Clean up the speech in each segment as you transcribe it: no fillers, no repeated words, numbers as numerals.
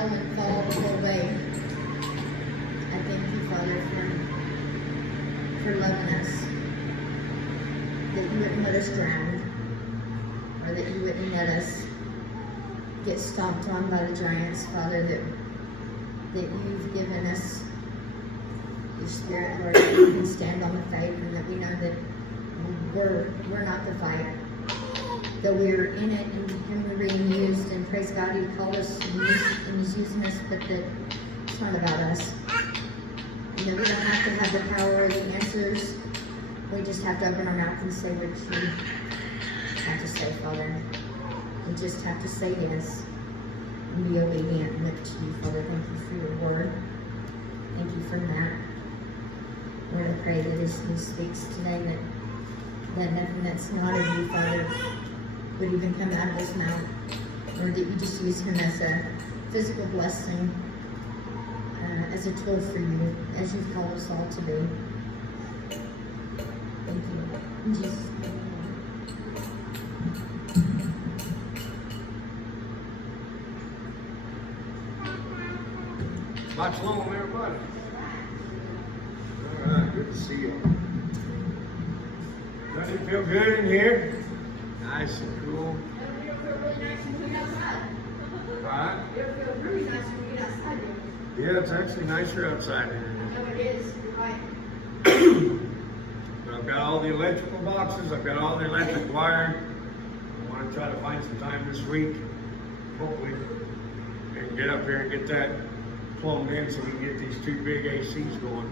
fell and fall the whole way. I thank you, Father, for loving us. That you wouldn't let us drown, or that you wouldn't let us get stomped on by the giants, Father, that you've given us your Spirit, Lord, that we can stand on the faith, and that we know that we're not the fight, that we're in it and we're being used, and praise God, He called us and He's using us, but that it's not about us. You know, we don't have to have the power or the answers. We just have to open our mouth and say what you have to say, Father. We just have to say yes and be obedient and look to you, Father. Thank you for your word. Thank you for Matt. Lord, I pray that as he speaks today, that nothing that's not of you, Father, would even come out of his mouth. Lord, that you just use him as a physical blessing, as a tool for you, as you've called us all to be. Thank you. In Jesus' name. Shabbat shalom, everybody. All right, good to see you. Does it feel good in here? Nice and cool. It'll feel really nice when we get outside. All right. It'll feel really nice when we get outside. Yeah, it's actually nicer outside here. No, it is. You're right. But I've got all the electrical boxes. I've got all the electric wire. I want to try to find some time this week, hopefully, and get up here and get that plumbed in so we can get these two big ACs going.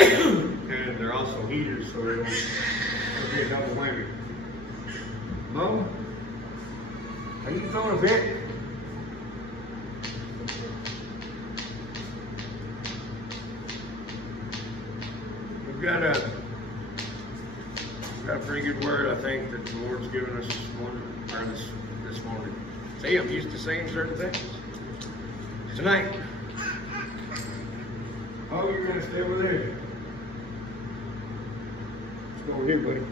And they're also heaters, so it'll be a double whammy. Mo, are you throwing a fit? We've got a pretty good word, I think, that the Lord's given us this morning, or this morning. See, I'm used to saying certain things. Tonight. Oh, you're gonna stay over there. Let's go over here, buddy.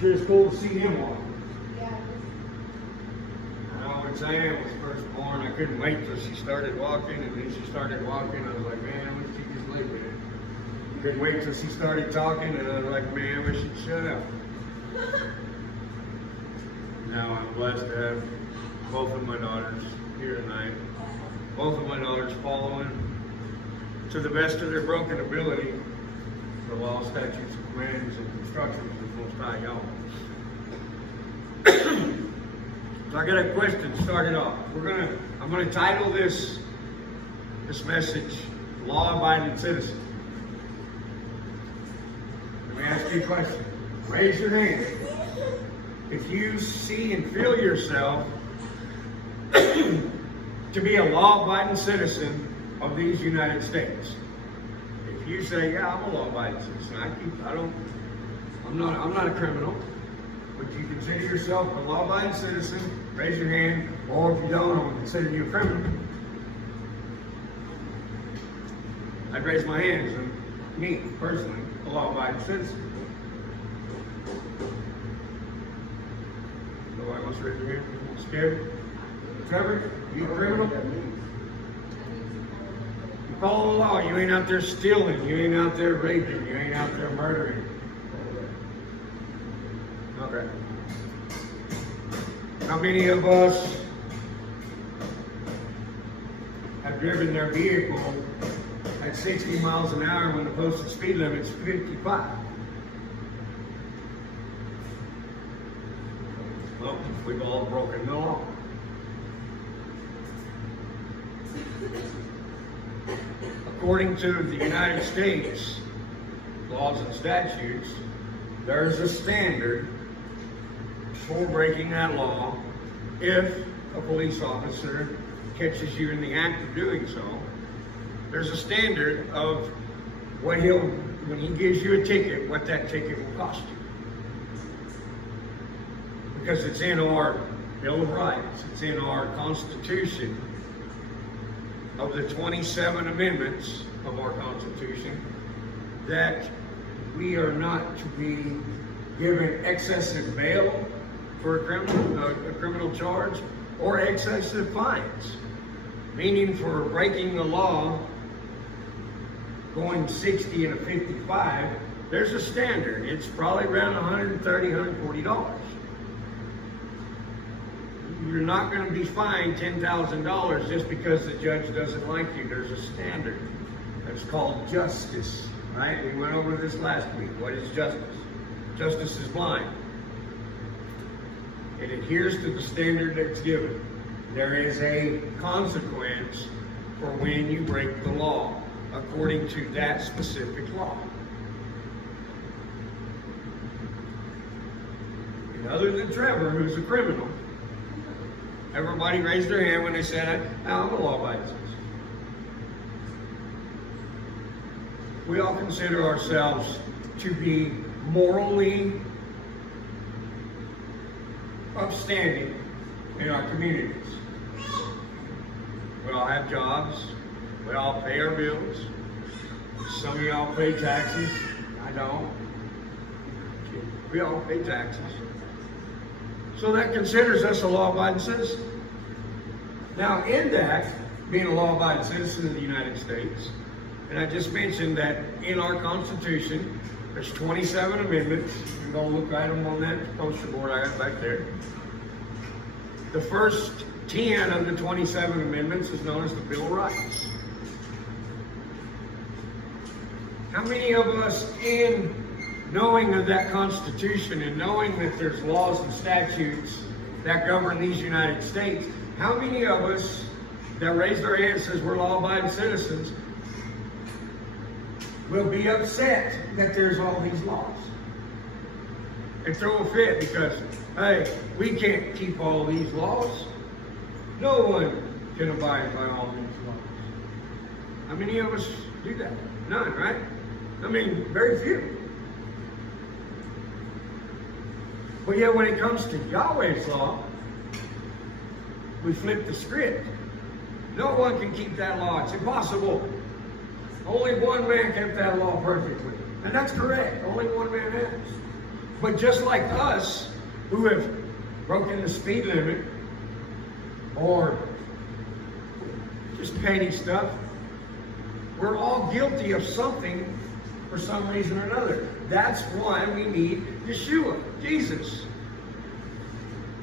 Sure, it's cool to see him walk. Yeah. I know when Sam was first born, I couldn't wait till she started walking, and then she started walking. I was like, man, I wish she just lived with it. Couldn't wait till she started talking, and I was like, man, I wish she'd shut up. Now I'm blessed to have both of my daughters here tonight. Both of my daughters following to the best of their broken ability the law, statutes, and commands, and instructions of Most High Yahuah. So I got a question to start it off. I'm gonna title this message "Law-Abiding Citizen." Let me ask you a question. Raise your hand if you see and feel yourself to be a law-abiding citizen of these United States. If you say, yeah, I'm a law-abiding citizen, I'm not a criminal, but you consider yourself a law-abiding citizen, raise your hand, or if you don't, I'm going to consider you a criminal. I'd raise my hand as me, personally, a law-abiding citizen. Nobody wants to raise their hand? Scared? Trevor, you a criminal? You follow the law. You ain't out there stealing. You ain't out there raping. You ain't out there murdering. Okay. How many of us have driven their vehicle at 60 miles an hour when the posted speed limit is 55? Well, we've all broken the law. According to the United States laws and statutes, there's a standard for breaking that law if a police officer catches you in the act of doing so. There's a standard of what when he gives you a ticket, what that ticket will cost you. Because it's in our Bill of Rights, it's in our Constitution. Of the 27 amendments of our Constitution, that we are not to be given excessive bail for a criminal charge, or excessive fines, meaning for breaking the law, going 60 and a 55, there's a standard. It's probably around $130, $140. You're not going to be fined $10,000 just because the judge doesn't like you. There's a standard. That's called justice, right? We went over this last week. What is justice? Justice is blind. It adheres to the standard that's given. There is a consequence for when you break the law, according to that specific law. And other than Trevor, who's a criminal, everybody raised their hand when they said, I'm a law-abiding citizen. We all consider ourselves to be morally upstanding in our communities. We all have jobs. We all pay our bills. Some of y'all pay taxes. I don't. We all pay taxes. So that considers us a law-abiding citizen. Now, in that, being a law-abiding citizen of the United States, and I just mentioned that in our Constitution, there's 27 amendments. You're going to look at them on that poster board I got back there. The first 10 of the 27 amendments is known as the Bill of Rights. How many of us, in knowing of that Constitution and knowing that there's laws and statutes that govern these United States, how many of us that raise our hand says we're law-abiding citizens will be upset that there's all these laws and throw a fit because, hey, we can't keep all these laws. No one can abide by all these laws. How many of us do that? None, right? I mean, very few. But yet when it comes to Yahweh's law, we flip the script. No one can keep that law. It's impossible. Only one man kept that law perfectly. And that's correct. Only one man has. But just like us, who have broken the speed limit, or just petty stuff, we're all guilty of something for some reason or another. That's why we need Yeshua, Jesus.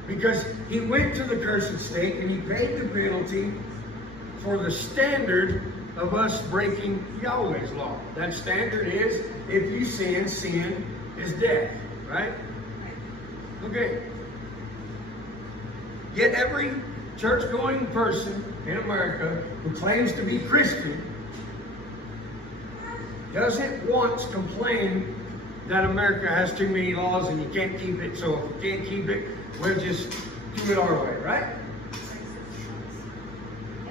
Because he went to the cursed state and he paid the penalty for the standard of us breaking Yahweh's law. That standard is, if you sin, sin is death, right? Okay. Yet every church-going person in America who claims to be Christian doesn't once complain that America has too many laws and you can't keep it, so if you can't keep it, we'll just do it our way, right?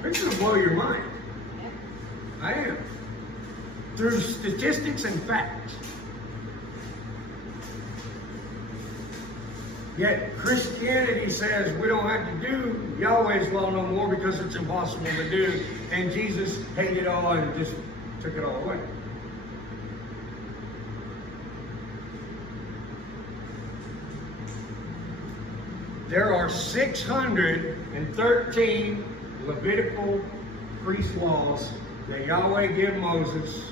It's going to blow your mind. I am. Through statistics and facts. Yet Christianity says we don't have to do Yahweh's law no more because it's impossible to do. And Jesus hated it all and just took it all away. There are 613 Levitical priest laws that Yahweh gave Moses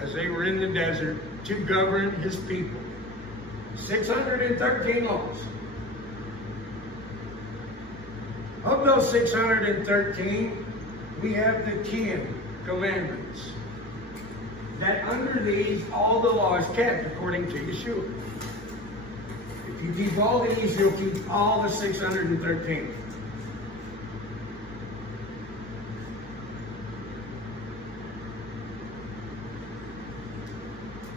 as they were in the desert to govern his people. 613 laws. Of those 613, we have the 10 commandments. That under these, all the law is kept according to Yeshua. If you keep all these, you'll keep all the 613.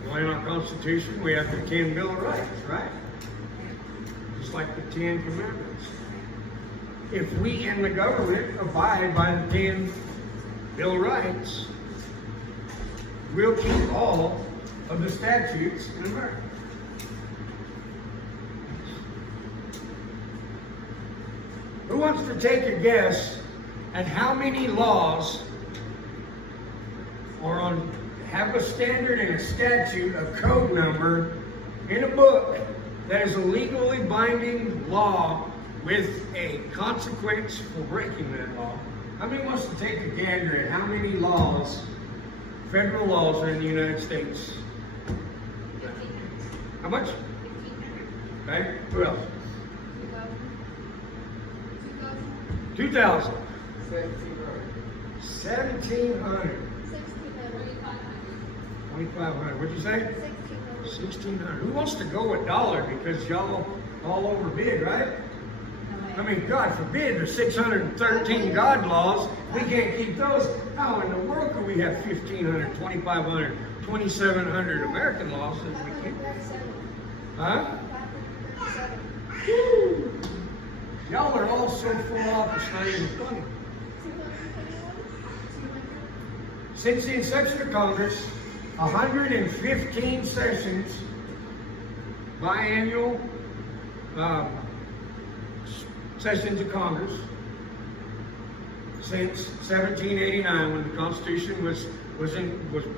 Well, in our Constitution, we have the 10 Bill of Rights, right? Just like the 10 Commandments. If we in the government abide by the 10 Bill of Rights, we'll keep all of the statutes in America. Who wants to take a guess at how many laws are on, have a standard and a statute, a code number in a book that is a legally binding law with a consequence for breaking that law. How many wants to take a gander at how many laws, federal laws, are in the United States? How much? 1,500. Okay, who else? 2,000. 2,000. 1,700. 1,700. 2,500. 2,500. What'd you say? 1,600. 1,600. Who wants to go $1? Because y'all all overbid, right? I mean, God forbid, there's 613 God laws. We can't keep those. How in the world could we have 1,500, 2,500, 2,700 American laws that we can't? Huh? Woo. Y'all are all so full off, it's not even funny. Since the inception of Congress, 115 sessions, biannual sessions of Congress, since 1789 when the Constitution was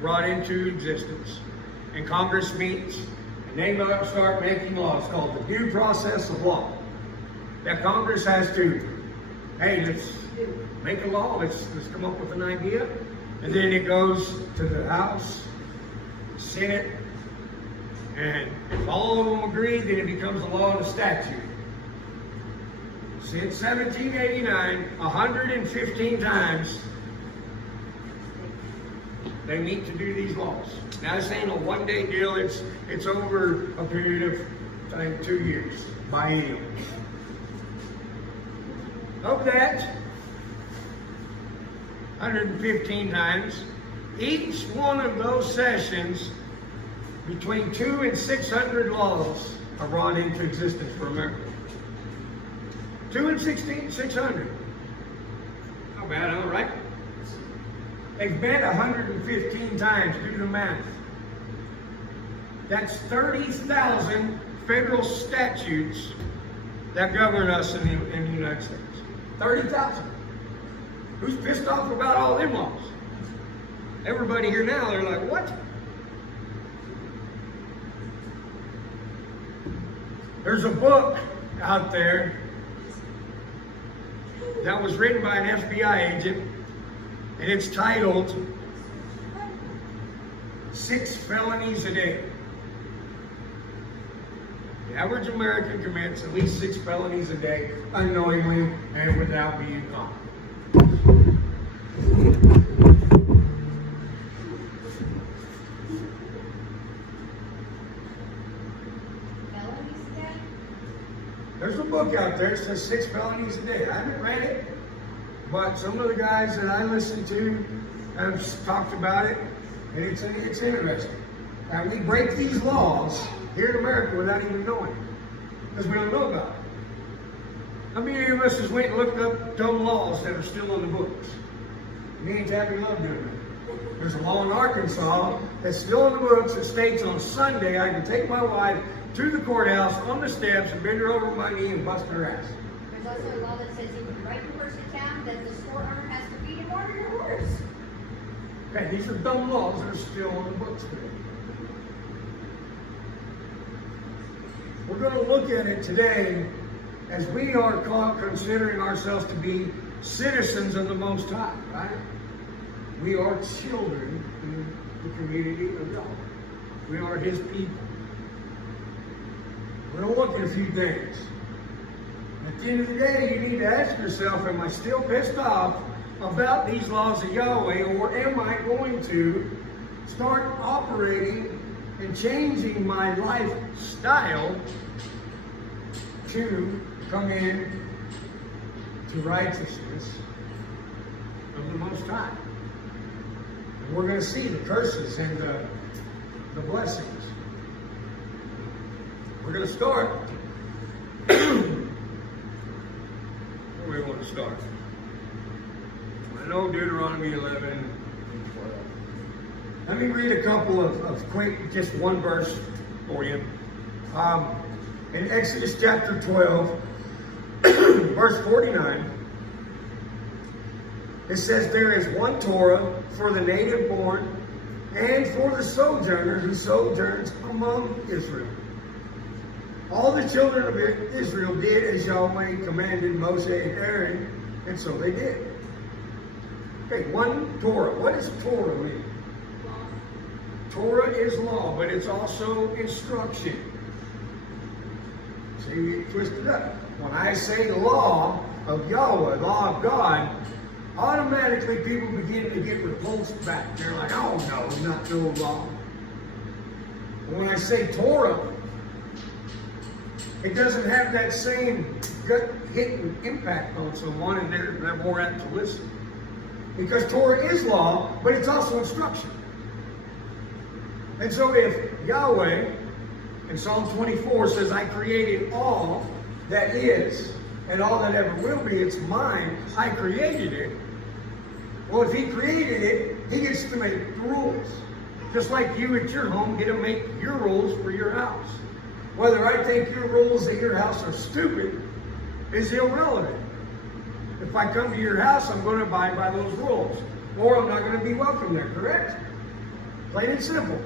brought into existence. And Congress meets and they start making laws called the due process of law. That Congress has to, hey, let's make a law, let's come up with an idea. And then it goes to the House, Senate, and if all of them agree, then it becomes a law and a statute. Since 1789, 115 times, they meet to do these laws. Now, this ain't a one-day deal, it's over a period of, I think, 2 years, biennial. Of that, 115 times, each one of those sessions, between 200 and 600 laws are brought into existence for America. 200 and 600. Not bad, all right? They've met 115 times, do the math. That's 30,000 federal statutes that govern us in the United States. 30,000. Who's pissed off about all them laws? Everybody here now, they're like, what? There's a book out there that was written by an FBI agent, and it's titled 6 Felonies a Day. The average American commits at least 6 felonies a day, unknowingly and without being caught. There's a book out there that says 6 felonies a day. I haven't read it, but some of the guys that I listen to have talked about it, and it's interesting. And we break these laws here in America without even knowing, because we don't know about it. How many of us has went and looked up dumb laws that are still on the books? Me and Tabby love doing it. There's a law in Arkansas that's still on the books that states on Sunday I can take my wife to the courthouse on the steps and bend her over my knee and bust her ass. There's also a law that says if you write your horse in town, that the store owner has to feed and water your horse. Okay, these are dumb laws that are still on the books today. We're going to look at it today as we are considering ourselves to be citizens of the Most High, right? We are children in the community of God. We are His people. We're going to look at a few things. At the end of the day, you need to ask yourself, am I still pissed off about these laws of Yahuah, or am I going to start operating and changing my lifestyle to come in to righteousness of the Most High? And we're going to see the curses and the blessings. We're going to start. Where do we want to start? I know Deuteronomy 11 and 12. Let me read a couple of quick, just one verse for you. In Exodus chapter 12, verse 49, it says, there is one Torah for the native born and for the sojourner who sojourns among Israel. All the children of Israel did as Yahweh commanded Moses and Aaron, and so they did. Okay, one Torah. What does Torah mean? Torah is law, but it's also instruction. See, you twist it up. When I say law of Yahweh, law of God, automatically people begin to get repulsed back. They're like, oh no, not no law. But when I say Torah, it doesn't have that same gut-hitting impact on someone, and they're more apt to listen. Because Torah is law, but it's also instruction. And so if Yahweh, in Psalm 24 says, I created all that is, and all that ever will be, it's mine, I created it. Well, if he created it, he gets to make the rules. Just like you at your home get to make your rules for your house. Whether I think your rules at your house are stupid is irrelevant. If I come to your house, I'm going to abide by those rules. Or I'm not going to be welcome there, correct? Plain and simple.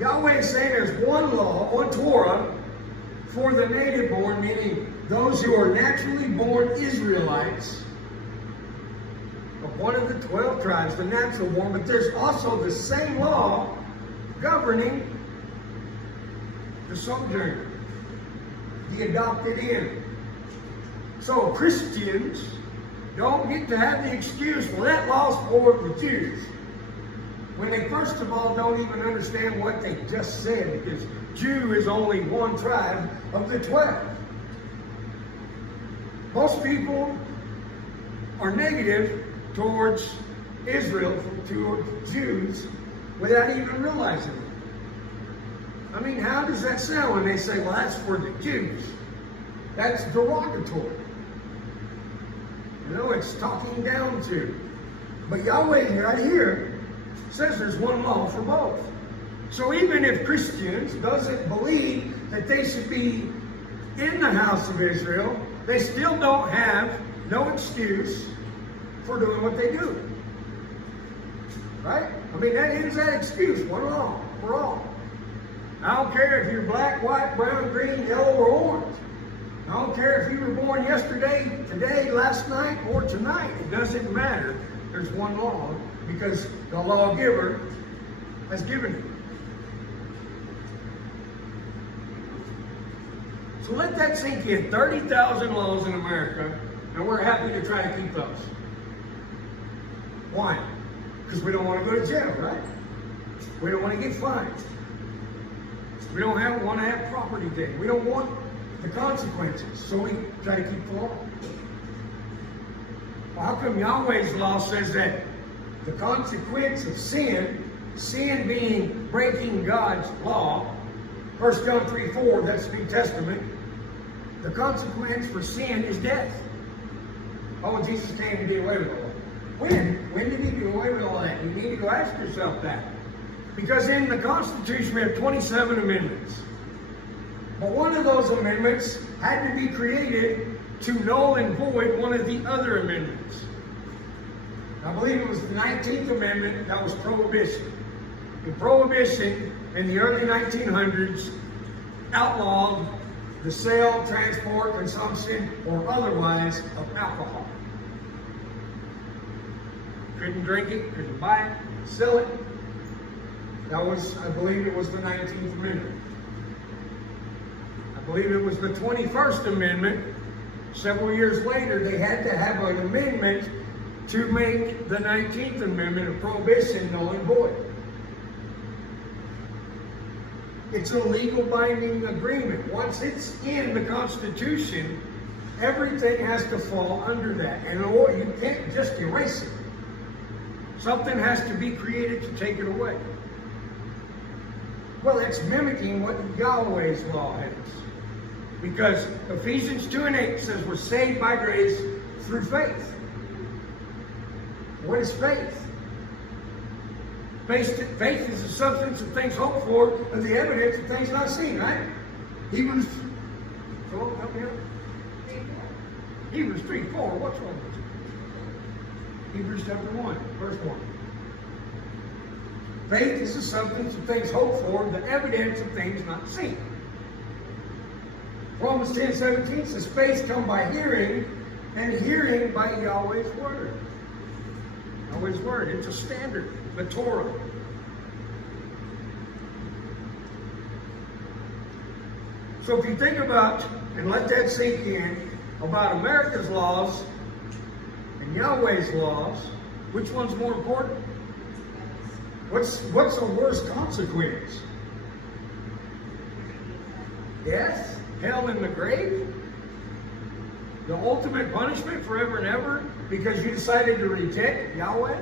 Yahweh is saying there's one law, one Torah, for the native born, meaning those who are naturally born Israelites, of one of the 12 tribes, the natural born, but there's also the same law governing the sojourner, the adopted in. So Christians don't get to have the excuse, well, that law's for the Jews, when they first of all don't even understand what they just said, because Jew is only one tribe of the 12. Most people are negative towards Israel, towards Jews, without even realizing it. I mean, how does that sound when they say, well, that's for the Jews? That's derogatory. You know, it's talking down to. But Yahweh right here says there's one law for both. So even if Christians doesn't believe that they should be in the house of Israel, they still don't have no excuse for doing what they do. Right? I mean, that ends that excuse. One law for all. I don't care if you're black, white, brown, green, yellow, or orange. I don't care if you were born yesterday, today, last night, or tonight. It doesn't matter. There's one law because the lawgiver has given it. So let that sink in. 30,000 laws in America, and we're happy to try to keep those. Why? Because we don't want to go to jail, right? We don't want to get fined. We don't want to have property taken. We don't want the consequences, so we try to keep the law. Well, how come Yahweh's law says that the consequence of sin being breaking God's law, 1 John 3:4, that's the New Testament, the consequence for sin is death. Oh, Jesus came to do away with all that. When did he do away with all that? You need to go ask yourself that. Because in the Constitution we have 27 amendments. But one of those amendments had to be created to null and void one of the other amendments. I believe it was the 19th Amendment that was prohibition. And prohibition in the early 1900s outlawed the sale, transport, consumption, or otherwise of alcohol. Couldn't drink it, couldn't buy it, sell it. That was, I believe it was the 19th Amendment. I believe it was the 21st Amendment. Several years later, they had to have an amendment to make the 19th Amendment of prohibition null and void. It's a legal binding agreement. Once it's in the Constitution, everything has to fall under that. And you can't just erase it. Something has to be created to take it away. Well, it's mimicking what Yahweh's law is. Because Ephesians 2:8 says we're saved by grace through faith. What is faith? Faith is the substance of things hoped for and the evidence of things not seen, right? Hebrews 3:4. What's wrong with you? Hebrews chapter 1, verse 1. Faith is the substance of things hoped for, the evidence of things not seen. Romans 10:17 says, faith comes by hearing, and hearing by Yahweh's word. Yahweh's word, it's a standard, the Torah. So if you think about, and let that sink in, about America's laws and Yahweh's laws, which one's more important? What's the worst consequence? Death? Hell in the grave? The ultimate punishment forever and ever because you decided to reject Yahweh?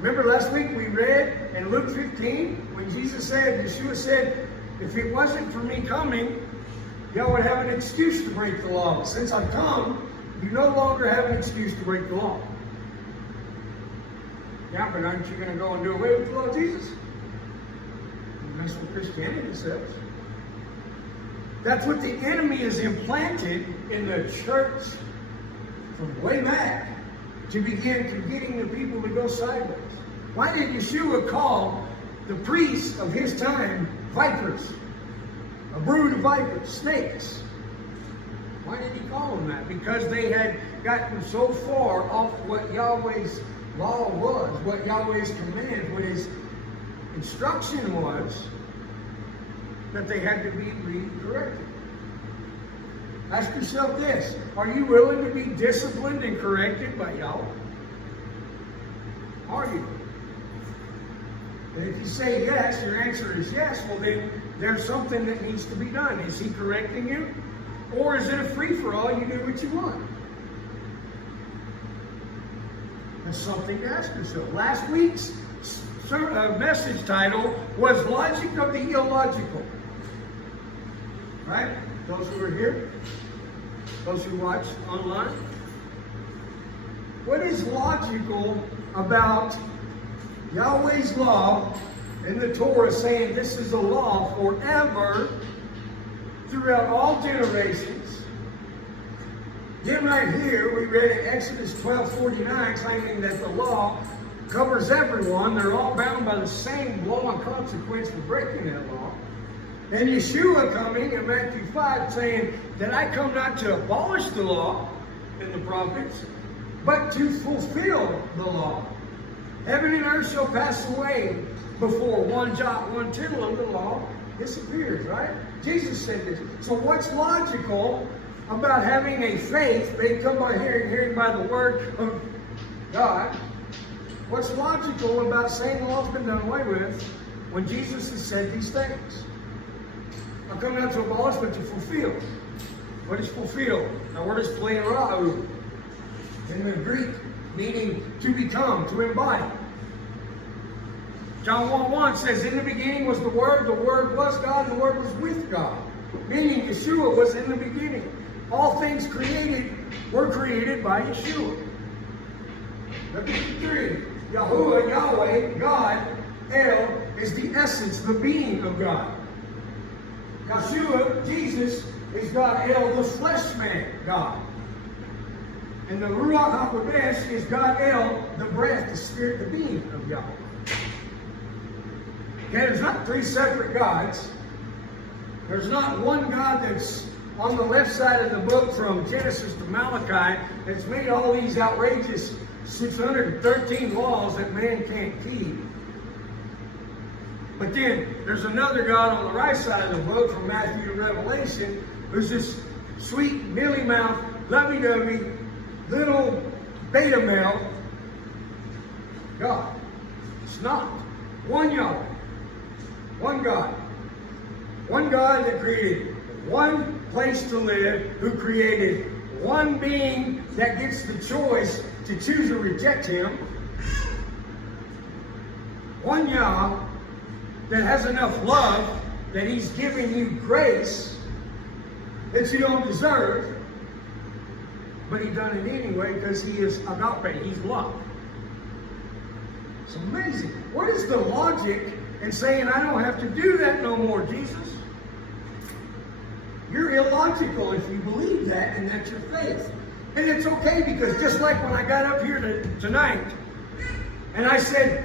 Remember last week we read in Luke 15 when Jesus said, Yeshua said, if it wasn't for me coming, y'all would have an excuse to break the law. But since I've come, you no longer have an excuse to break the law. Yeah, but aren't you going to go and do away with the law of Jesus? And that's what Christianity says. That's what the enemy has implanted in the church from way back to begin getting the people to go sideways. Why did Yeshua call the priests of his time vipers? A brood of vipers, snakes. Why did he call them that? Because they had gotten so far off what Yahweh's law was, what Yahweh's command, what his instruction was, that they had to be re-corrected. Ask yourself this: are you willing to be disciplined and corrected by Yahweh? Are you? And if you say yes, your answer is yes, well then there's something that needs to be done. Is he correcting you? Or is it a free-for-all, you do what you want? That's something to ask yourself. Last week's message title was Logic of the Illogical. Right? Those who are here, those who watch online. What is logical about Yahweh's law in the Torah saying this is a law forever throughout all generations? Then right here we read in Exodus 12:49 claiming that the law covers everyone. They're all bound by the same law and consequence for breaking that law. And Yeshua coming in Matthew 5 saying that I come not to abolish the law and the prophets, but to fulfill the law. Heaven and earth shall pass away before one jot, one tittle of the law disappears, right? Jesus said this. So what's logical about having a faith, they come by hearing, hearing by the word of God? What's logical about saying the law's been done away with when Jesus has said these things? I'm coming not to abolish, but to fulfill. What is fulfill? The word is plerao in the Greek, meaning to become, to embody. John 1:1 says, in the beginning was the Word was God, and the Word was with God. Meaning Yeshua was in the beginning. All things created were created by Yeshua. Look at 3. Yahuah, Yahweh, God, El, is the essence, the being of God. Yeshua, Jesus, is God, El, the flesh man, God. And the Ruach HaKodesh is God, El, the breath, the spirit, the being of Yahweh. Okay, there's not 3 separate gods. There's not one God that's on the left side of the book from Genesis to Malachi that's made all these outrageous 613 laws that man can't keep. But then there's another God on the right side of the book from Matthew to Revelation who's this sweet, mealy-mouthed, lovey-dovey, little beta male God. It's not. One Yahweh. One God. One God that created one place to live, who created one being that gets the choice to choose or reject him. One Yah that has enough love that he's giving you grace that you don't deserve, but he done it anyway because he is agape, he's love. It's amazing. What is the logic in saying I don't have to do that no more, Jesus? You're illogical if you believe that, and that's your faith. And it's okay, because just like when I got up here tonight, and I said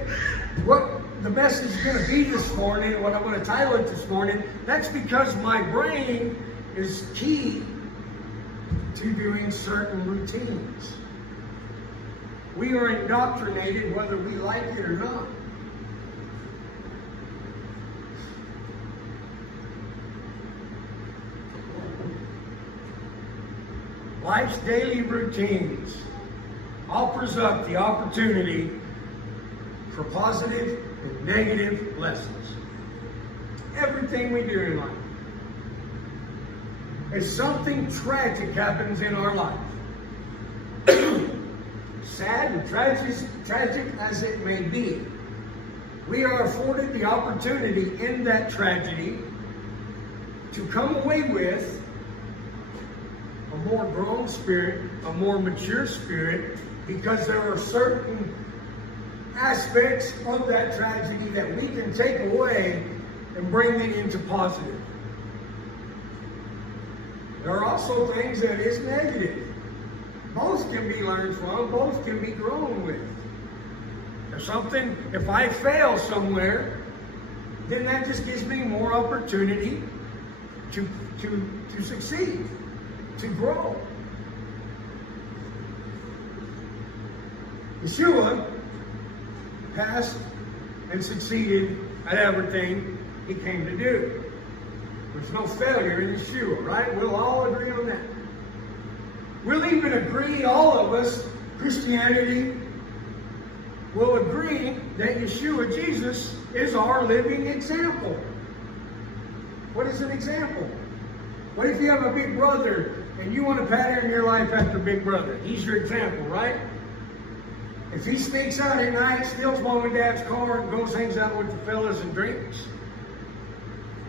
what the message is going to be this morning, what I'm going to title it this morning, that's because my brain is key to doing certain routines. We are indoctrinated whether we like it or not. Life's daily routines offers up the opportunity for positive and negative lessons. Everything we do in life. If something tragic happens in our life, sad and tragic as it may be, we are afforded the opportunity in that tragedy to come away with a more grown spirit, a more mature spirit, because there are certain aspects of that tragedy that we can take away and bring it into positive. There are also things that is negative. Both can be learned from, both can be grown with. If I fail somewhere, then that just gives me more opportunity to succeed, to grow. Yahuah passed and succeeded at everything he came to do. There's no failure in Yahuah, right? We'll all agree on that. We'll even agree, all of us, Christianity, will agree that Yahuah, Jesus, is our living example. What is an example? What if you have a big brother and you want to pattern your life after big brother? He's your example, right? If he sneaks out at night, steals mom and dad's car, and goes hangs out with the fellas and drinks,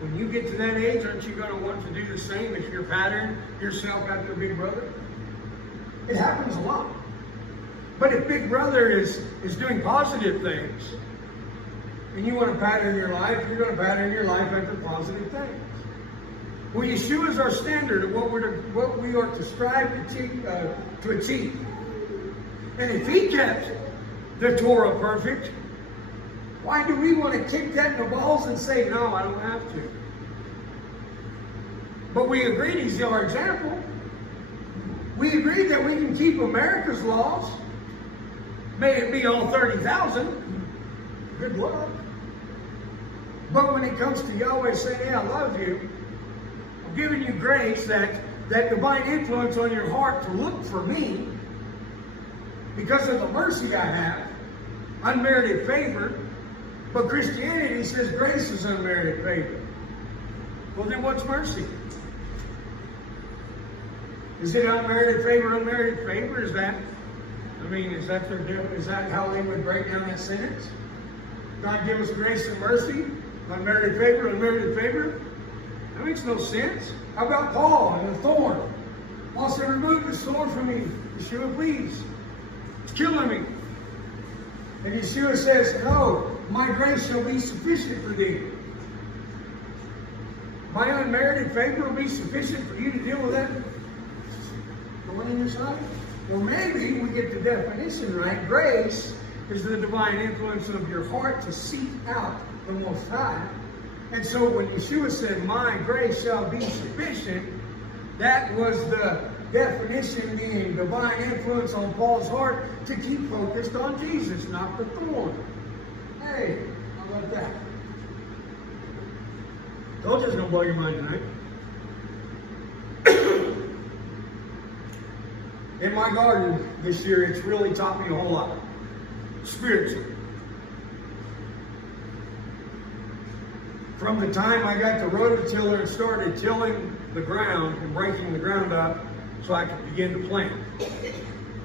when you get to that age, aren't you going to want to do the same if you pattern yourself after big brother? It happens a lot. But if big brother is doing positive things, and you want to pattern your life, you're going to pattern your life after positive things. Well, Yahuah is our standard of what we are to strive to achieve. And if he kept the Torah perfect, why do we want to kick that in the balls and say, no, I don't have to? But we agreed he's our example. We agreed that we can keep America's laws. May it be all 30,000. Good luck. But when it comes to Yahweh saying, hey, I love you, I'm giving you grace, that divine influence on your heart to look for me, because of the mercy I have, unmerited favor. But Christianity says grace is unmerited favor. Well, then what's mercy? Is it unmerited favor, unmerited favor? Is that how they would break down that sentence? God give us grace and mercy, unmerited favor, unmerited favor? That makes no sense. How about Paul and the thorn? Paul said, remove the sword from me, Yahuah, please. It's killing me. And Yahuah says, no, my grace shall be sufficient for thee. My unmerited favor will be sufficient for you to deal with that thorn in your side? Well, maybe we get the definition right. Grace is the divine influence of your heart to seek out the Most High. And so when Yahuah said, my grace shall be sufficient, that was the definition, being divine influence on Paul's heart to keep focused on Jesus, not the thorn. Hey, how about that? Told you it's going to blow your mind tonight. In my garden this year, it's really taught me a whole lot. Spiritually. From the time I got the rototiller and started tilling the ground and breaking the ground up so I could begin to plant.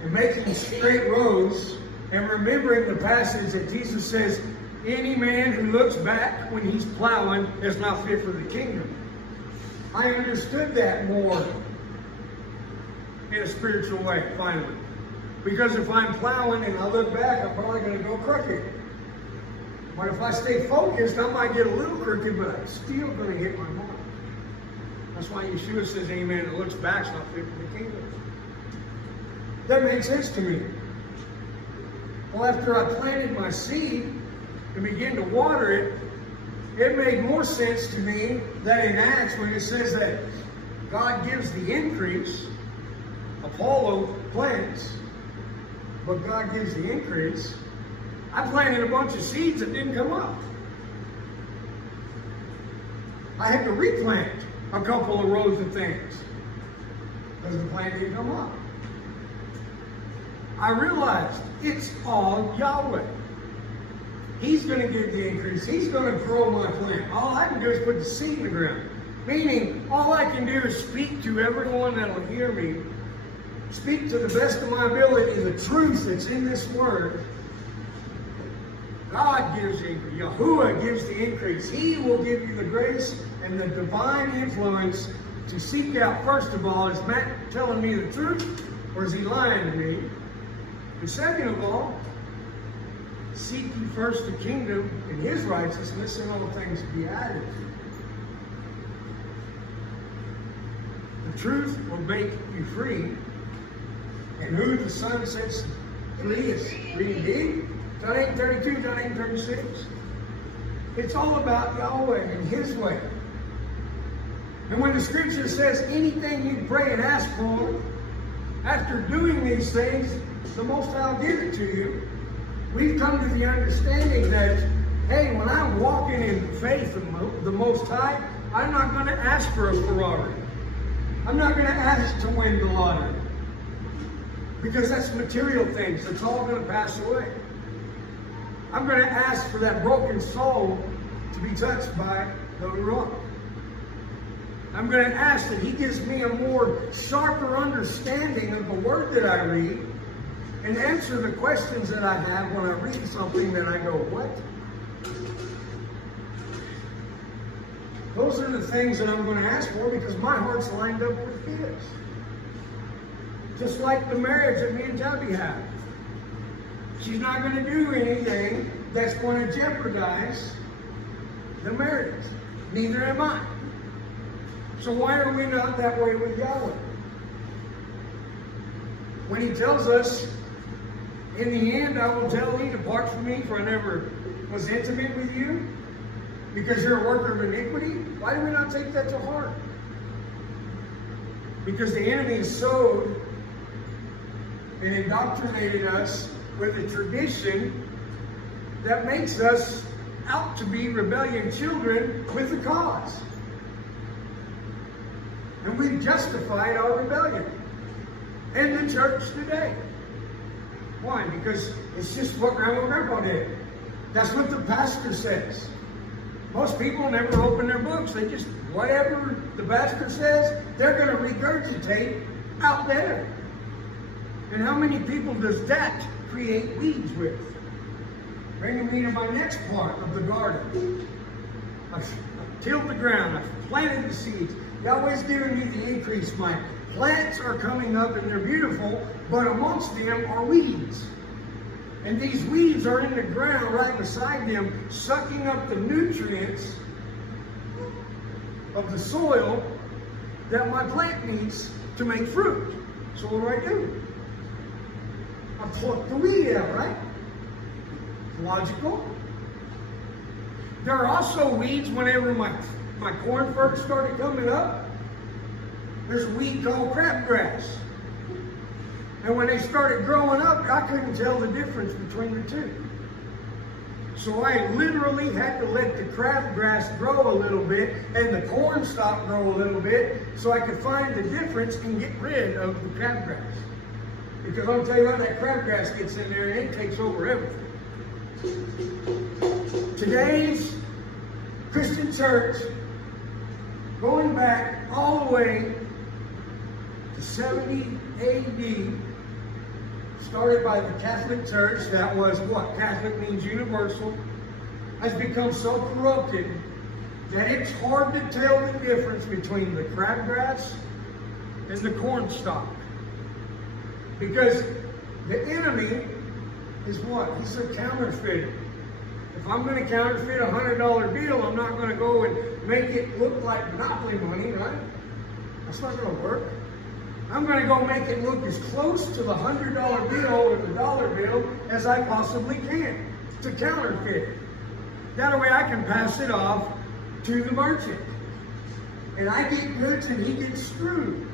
And making straight rows and remembering the passage that Jesus says, any man who looks back when he's plowing is not fit for the kingdom. I understood that more in a spiritual way, finally. Because if I'm plowing and I look back, I'm probably going to go crooked. But if I stay focused, I might get a little crooked, but I'm still going to hit my mark. That's why Yahuah says, any man that looks back is not fit for the kingdom. That makes sense to me. Well, after I planted my seed and began to water it, it made more sense to me that in Acts when it says that God gives the increase. Apollo plants, but God gives the increase. I planted a bunch of seeds that didn't come up. I had to replant a couple of rows of things because the plant didn't come up. I realized it's all Yahweh. He's going to give the increase. He's going to grow my plant. All I can do is put the seed in the ground. Meaning, all I can do is speak to everyone that will hear me. Speak to the best of my ability the truth that's in this word. God gives the increase. Yahuah gives the increase. He will give you the grace and the divine influence to seek out, first of all, is Matt telling me the truth or is he lying to me? And second of all, seek ye first the kingdom and his righteousness, and all things to be added. The truth will make you free, and who the Son sets free is free indeed. John 8:32, John 8:36. It's all about Yahweh and his way. And when the scripture says anything you pray and ask for, after doing these things, the Most High will give it to you. We've come to the understanding that, hey, when I'm walking in faith of the Most High, I'm not going to ask for a Ferrari. I'm not going to ask to win the lottery. Because that's material things. It's all going to pass away. I'm going to ask for that broken soul to be touched by the Ruach. I'm going to ask that he gives me a more sharper understanding of the word that I read and answer the questions that I have when I read something that I go, what? Those are the things that I'm going to ask for because my heart's lined up with his. Just like the marriage that me and Tabby have. She's not going to do anything that's going to jeopardize the marriage. Neither am I. So why are we not that way with Yahweh? When he tells us, in the end I will tell thee, depart from me, for I never was intimate with you, because you're a worker of iniquity. Why do we not take that to heart? Because the enemy is sowed and indoctrinated us with a tradition that makes us out to be rebellion children with a cause. And we've justified our rebellion in the church today. Why? Because it's just what Grandma and Grandpa did. That's what the pastor says. Most people never open their books. They just, whatever the pastor says, they're going to regurgitate out there. And how many people does that create weeds with? Bringing me to my next part of the garden. I've tilled the ground. I've planted the seeds. Yahweh's giving me the increase. My plants are coming up and they're beautiful, but amongst them are weeds. And these weeds are in the ground right beside them, sucking up the nutrients of the soil that my plant needs to make fruit. So what do? I pluck the weed out, right? Logical. There are also weeds whenever my corn first started coming up. There's a weed called crabgrass. And when they started growing up, I couldn't tell the difference between the two. So I literally had to let the crabgrass grow a little bit and the corn stalk grow a little bit so I could find the difference and get rid of the crabgrass. Because I'll tell you what, that crabgrass gets in there and it takes over everything. Today's Christian church, going back all the way to 70 AD, started by the Catholic Church, that was what? Catholic means universal, has become so corrupted that it's hard to tell the difference between the crabgrass and the corn stalk. Because the enemy is what? He's a counterfeiter. If I'm going to counterfeit a $100 bill, I'm not going to go and make it look like monopoly money, right? That's not going to work. I'm going to go make it look as close to the $100 bill or the dollar bill as I possibly can to counterfeit it. That way I can pass it off to the merchant. and I get goods and he gets screwed.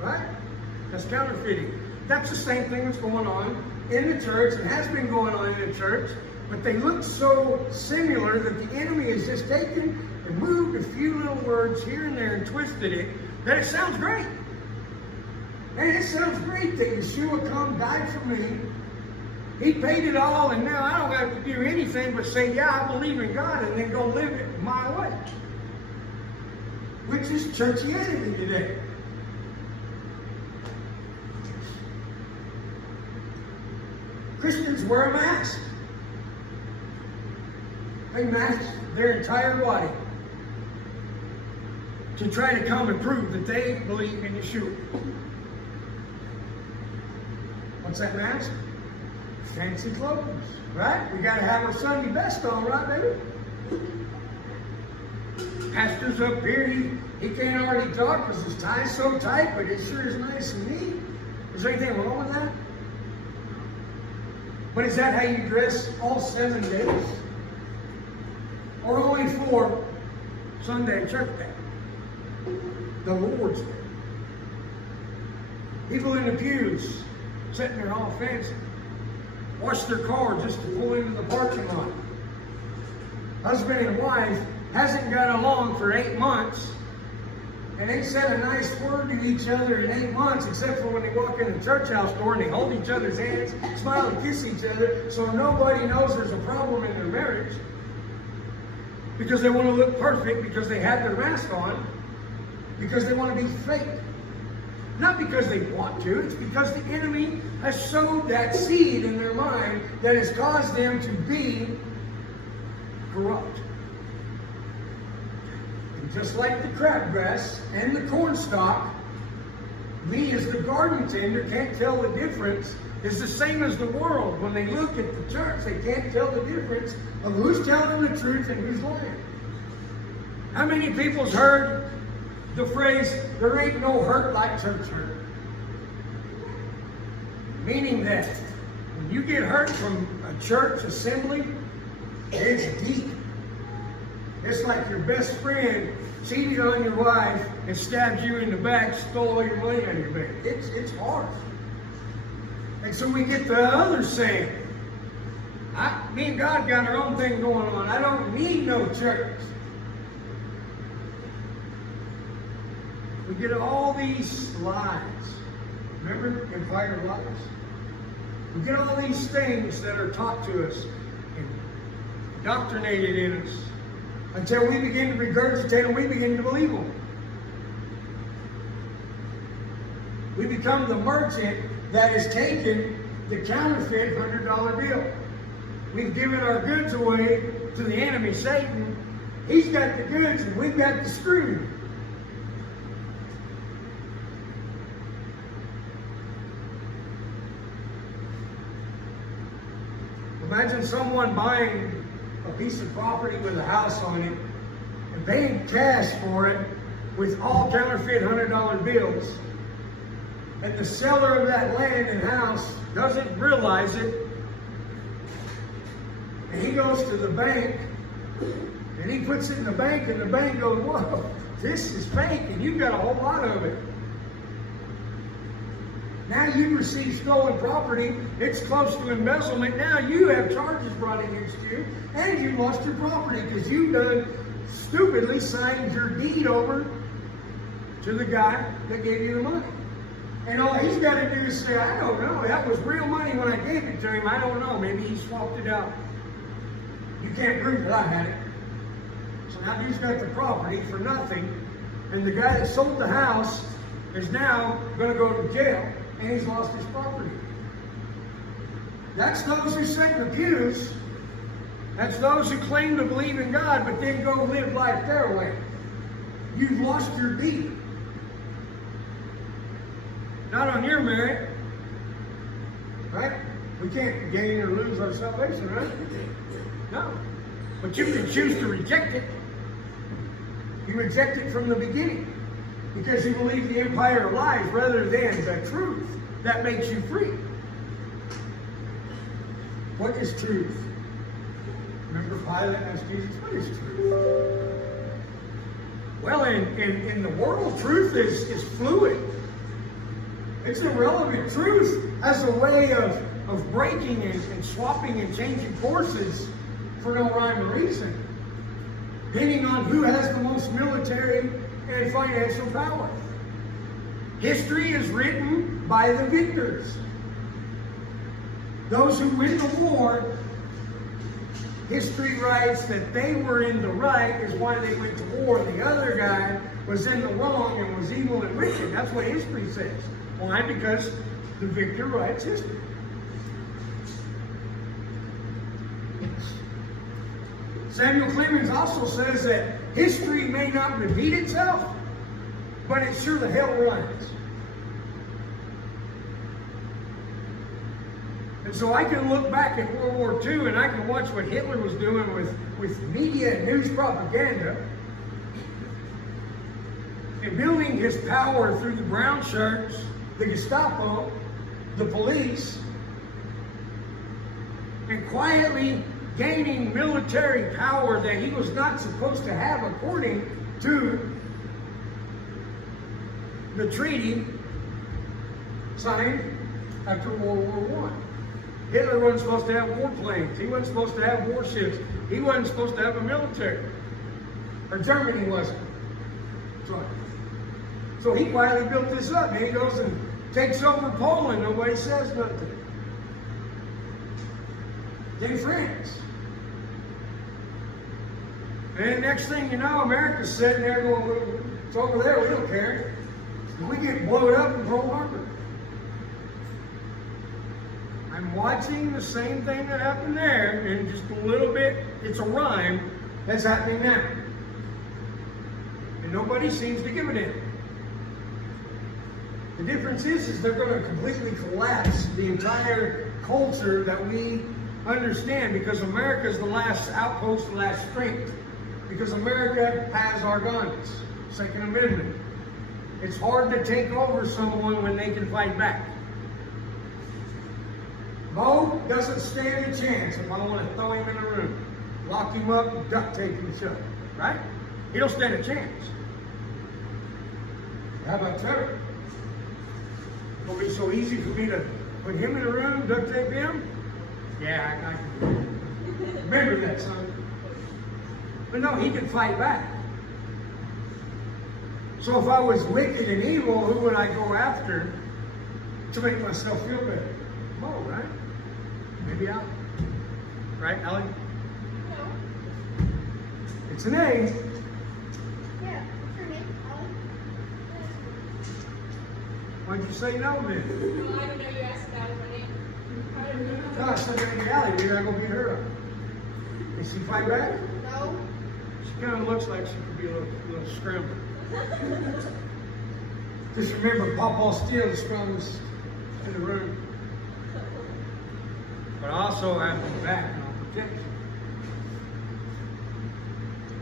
Right? That's counterfeiting. That's the same thing that's going on in the church and has been going on in the church, but they look so similar that the enemy has just taken and moved a few little words here and there and twisted it, that it sounds great. And it sounds great that Yeshua come, died for me. He paid it all, and now I don't have to do anything but say, yeah, I believe in God, and then go live it my way. Which is churchianity today. Christians wear a mask. They mask their entire body to try to come and prove that they believe in Yeshua. What's that mask? Fancy clothes, right? We got to have our Sunday best on, right, baby? Pastor's up here, he can't hardly talk because his tie's so tight, but it sure is nice and neat. Is there anything wrong with that? But is that how you dress all 7 days? Or only for Sunday and church day? The Lord's Day. People in the pews sitting there all fancy. Wash their car just to pull into the parking lot. Husband and wife hasn't got along for 8 months, and they said a nice word to each other in 8 months, except for when they walk in the church house door and they hold each other's hands, smile and kiss each other, so nobody knows there's a problem in their marriage. Because they want to look perfect, because they have their mask on, because they want to be fake. Not because they want to, it's because the enemy has sowed that seed in their mind that has caused them to be corrupt. And just like the crabgrass and the cornstalk, we as the garden tender can't tell the difference. It's the same as the world. When they look at the church, they can't tell the difference of who's telling the truth and who's lying. How many people's heard the phrase, there ain't no hurt like church hurt? Meaning that when you get hurt from a church assembly, it's deep. It's like your best friend cheated on your wife and stabbed you in the back, stole all your money out of your bank. It's hard. And so we get the other saying, me and God got our own thing going on. I don't need no church. We get all these lies. Remember Empire lies? We get all these things that are taught to us and indoctrinated in us until we begin to regurgitate and we begin to believe them. We become the merchant that has taken the counterfeit $100 bill. We've given our goods away to the enemy, Satan. He's got the goods and we've got the screw. Imagine someone buying a piece of property with a house on it and paying cash for it with all counterfeit $100 bills. And the seller of that land and house doesn't realize it. And he goes to the bank and he puts it in the bank and the bank goes, whoa, this is fake and you've got a whole lot of it. Now you receive stolen property, it's close to embezzlement, now you have charges brought against you, and you lost your property because you've done stupidly signed your deed over to the guy that gave you the money. And all he's got to do is say, I don't know, that was real money when I gave it to him, I don't know, maybe he swapped it out. You can't prove that I had it. So now he's got the property for nothing, and the guy that sold the house is now going to go to jail. And he's lost his property. That's those who sit in the pews. That's those who claim to believe in God, but then go live life their way. You've lost your deed. Not on your merit. Right? We can't gain or lose our salvation, right? No. But you can choose to reject it. You reject it from the beginning. Because you believe the empire of lies rather than the truth that makes you free. What is truth? Remember Pilate asked Jesus, what is truth? Well, in the world, truth is fluid. It's irrelevant. Truth has a way of breaking and swapping and changing courses for no rhyme or reason, depending on who has the most military and financial power. History is written by the victors. Those who win the war, history writes that they were in the right is why they went to war. The other guy was in the wrong and was evil and wicked. That's what history says. Why? Because the victor writes history. Samuel Clemens also says that history may not repeat itself, but it sure the hell rhymes. And so I can look back at World War II and I can watch what Hitler was doing with media and news propaganda and building his power through the brown shirts, the Gestapo, the police, and quietly gaining military power that he was not supposed to have according to the treaty signed after World War I. Hitler wasn't supposed to have warplanes. He wasn't supposed to have warships. He wasn't supposed to have a military. Or Germany wasn't. So he quietly built this up. And he goes and takes over Poland. Nobody says nothing. Then France. And next thing you know, America's sitting there going, it's over there, we don't care. We get blown up in Pearl Harbor. I'm watching the same thing that happened there, and just a little bit, it's a rhyme, that's happening now. And nobody seems to give it in. The difference is they're going to completely collapse the entire culture that we understand, because America is the last outpost, the last strength. Because America has our guns. Second Amendment. It's hard to take over someone when they can fight back. Mo doesn't stand a chance if I want to throw him in a room, lock him up, duct tape him shut. Right? He don't stand a chance. How about Trevor? It'll be so easy for me to put him in a room, duct tape him. Yeah, I can. Remember that, son. But no, he can fight back. So if I was wicked and evil, who would I go after to make myself feel better? Mo, right? Maybe Allie. Right, Allie? No. It's an A. Yeah, what's your name? Ollie? Why'd you say no, man? Well, I don't know, you asked about my name. I don't know. No, I said maybe Allie. Maybe I go get her up. Can she fight back? No. She kind of looks like she could be a little scrambler. Just remember, Pawpaw Steele is the strongest in the room. But I also have my back and I'll protect you.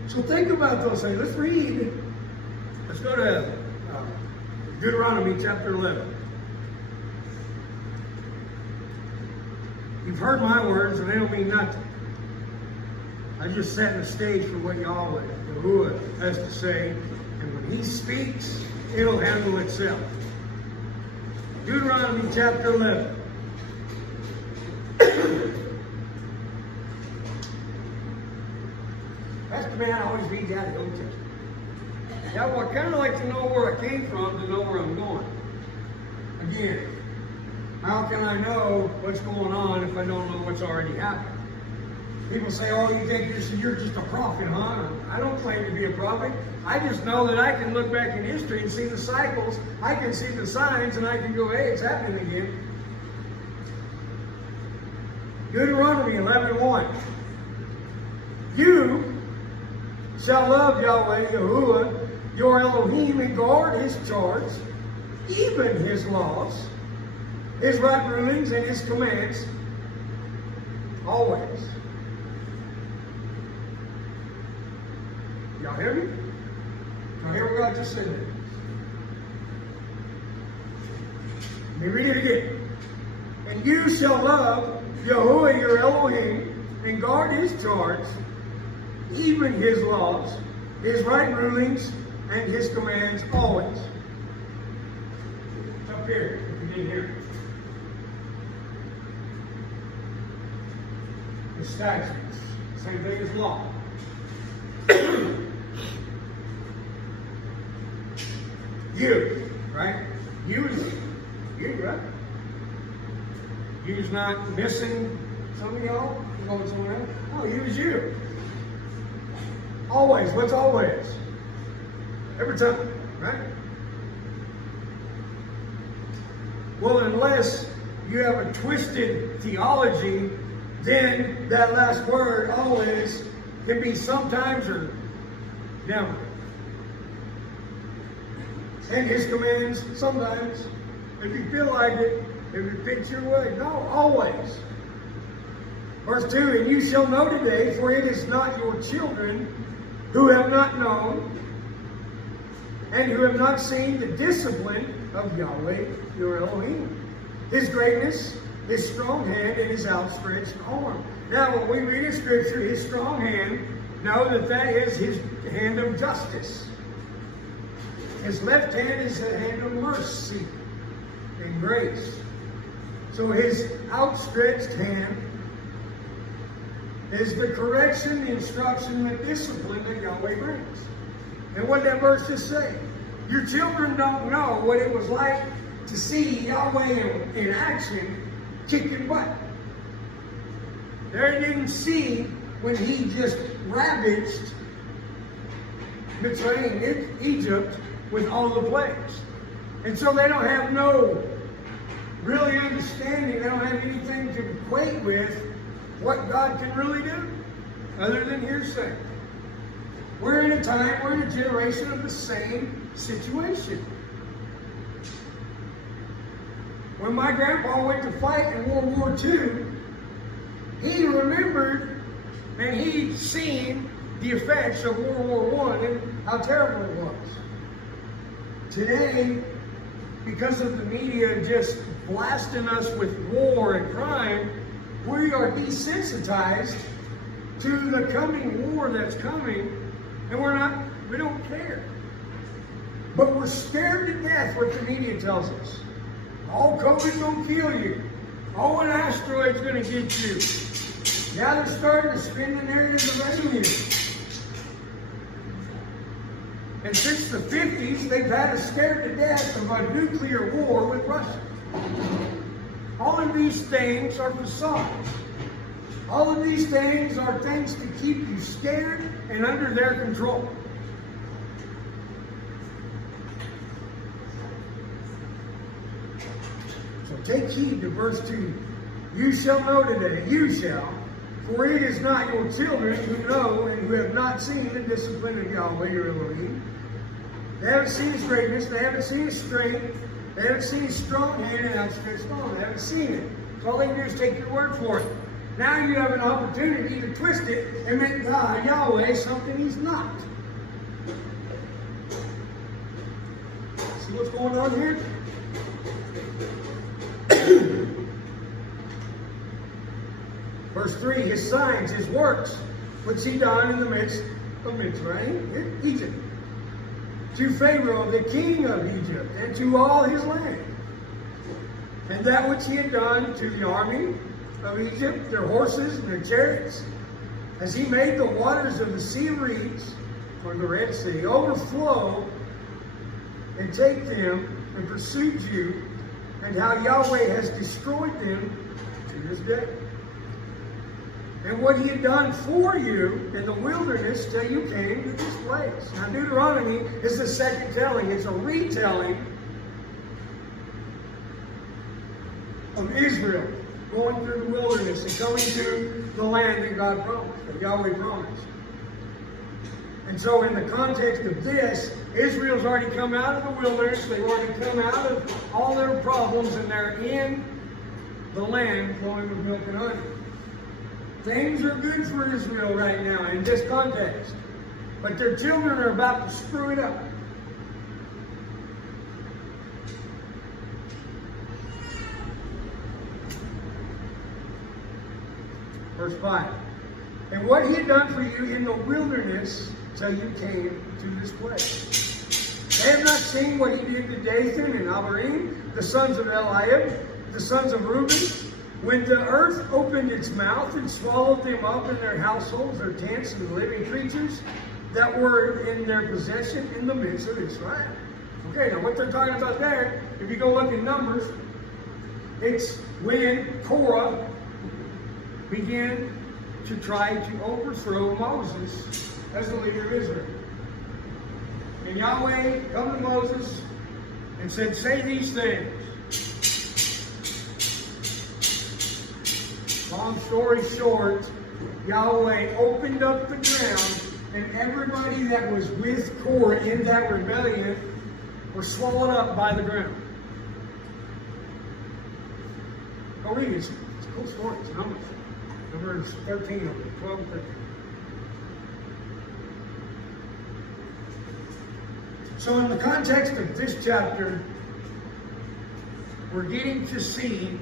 So think about those things. Let's read. Let's go to Deuteronomy chapter 11. You've heard my words and they don't mean nothing. I just setting the stage for what Yahuah has to say. And when he speaks, it'll handle itself. Deuteronomy chapter 11. Pastor Man always reads out of the Old Testament. Yeah, well, I kind of like to know where I came from to know where I'm going. Again, how can I know what's going on if I don't know what's already happened? People say, oh, you think you're just a prophet, huh? I don't claim to be a prophet. I just know that I can look back in history and see the cycles. I can see the signs, and I can go, hey, it's happening again. Deuteronomy 11:1. You shall love Yahweh, Yahuah, your Elohim, and guard his charge, even his laws, his right rulings, and his commands, always. Y'all hear me? Now hear what God just said there. Let me read it again. And you shall love Yahuah your Elohim, and guard his charge, even his laws, his right rulings, and his commands always. It's up here, if you didn't hear it. The statutes, same thing as law. You, right? You is you, right? You's not missing some of y'all. You going somewhere else? No, you is you. Always. What's always? Every time, right? Well, unless you have a twisted theology, then that last word, always, can be sometimes or never. And his commands, sometimes, if you feel like it, if it fits your way. No, always. Verse 2, and you shall know today, for it is not your children who have not known, and who have not seen the discipline of Yahuah, your Elohim. His greatness, his strong hand, and his outstretched arm. Now, when we read in Scripture, his strong hand, know that that is his hand of justice. His left hand is the hand of mercy and grace. So his outstretched hand is the correction, the instruction, the discipline that Yahuah brings. And what did that verse just say? Your children don't know what it was like to see Yahuah in action kicking butt. They didn't see when he just ravaged Mitzrayim, Egypt, with all the plagues. And so they don't have no really understanding, they don't have anything to equate with what God can really do, other than hearsay. We're in a time, we're in a generation of the same situation. When my grandpa went to fight in World War II, he remembered and he'd seen the effects of World War I and how terrible it was. Today, because of the media just blasting us with war and crime, we are desensitized to the coming war that's coming, and we don't care. But we're scared to death what the media tells us. Oh, COVID's gonna kill you. Oh, an asteroid's gonna get you. Now they're starting to spin the narrative of revenue. And since the 50s, they've had us scared to death of a nuclear war with Russia. All of these things are facades. All of these things are things to keep you scared and under their control. So take heed to verse 2. You shall know today, you shall, for it is not your children who know and who have not seen the discipline of Yahuah, your Elohim. They haven't seen his greatness, they haven't seen his strength, they haven't seen his strong hand and outstretched arm. They haven't seen it. So all they do is take your word for it. Now you have an opportunity to twist it and make God, Yahuah, something he's not. See what's going on here? Verse 3, his signs, his works, which he done in the midst of Mitzrayim, Egypt, to Pharaoh, the king of Egypt, and to all his land. And that which he had done to the army of Egypt, their horses and their chariots, as he made the waters of the Sea of Reeds, or the Red Sea, overflow and take them and pursued you, and how Yahuah has destroyed them to this day. And what he had done for you in the wilderness till you came to this place. Now Deuteronomy is the second telling. It's a retelling of Israel going through the wilderness and coming to the land that God promised, that Yahuah promised. And so in the context of this, Israel's already come out of the wilderness. They've already come out of all their problems, and they're in the land flowing with milk and honey. Things are good for Israel right now in this context. But their children are about to screw it up. Verse 5. And what he had done for you in the wilderness till you came to this place. They have not seen what he did to Dathan and Abiram, the sons of Eliab, the sons of Reuben, when the earth opened its mouth and swallowed them up in their households, their tents, and the living creatures that were in their possession in the midst of Israel. Okay, now what they're talking about there, if you go look in Numbers, it's when Korah began to try to overthrow Moses as the leader of Israel. And Yahweh come to Moses and said, say these things. Long story short, Yahweh opened up the ground, and everybody that was with Korah in that rebellion were swallowed up by the ground. Go read it. It's a cool story. It's Numbers 13 of it, 12 and 13. So in the context of this chapter, we're getting to see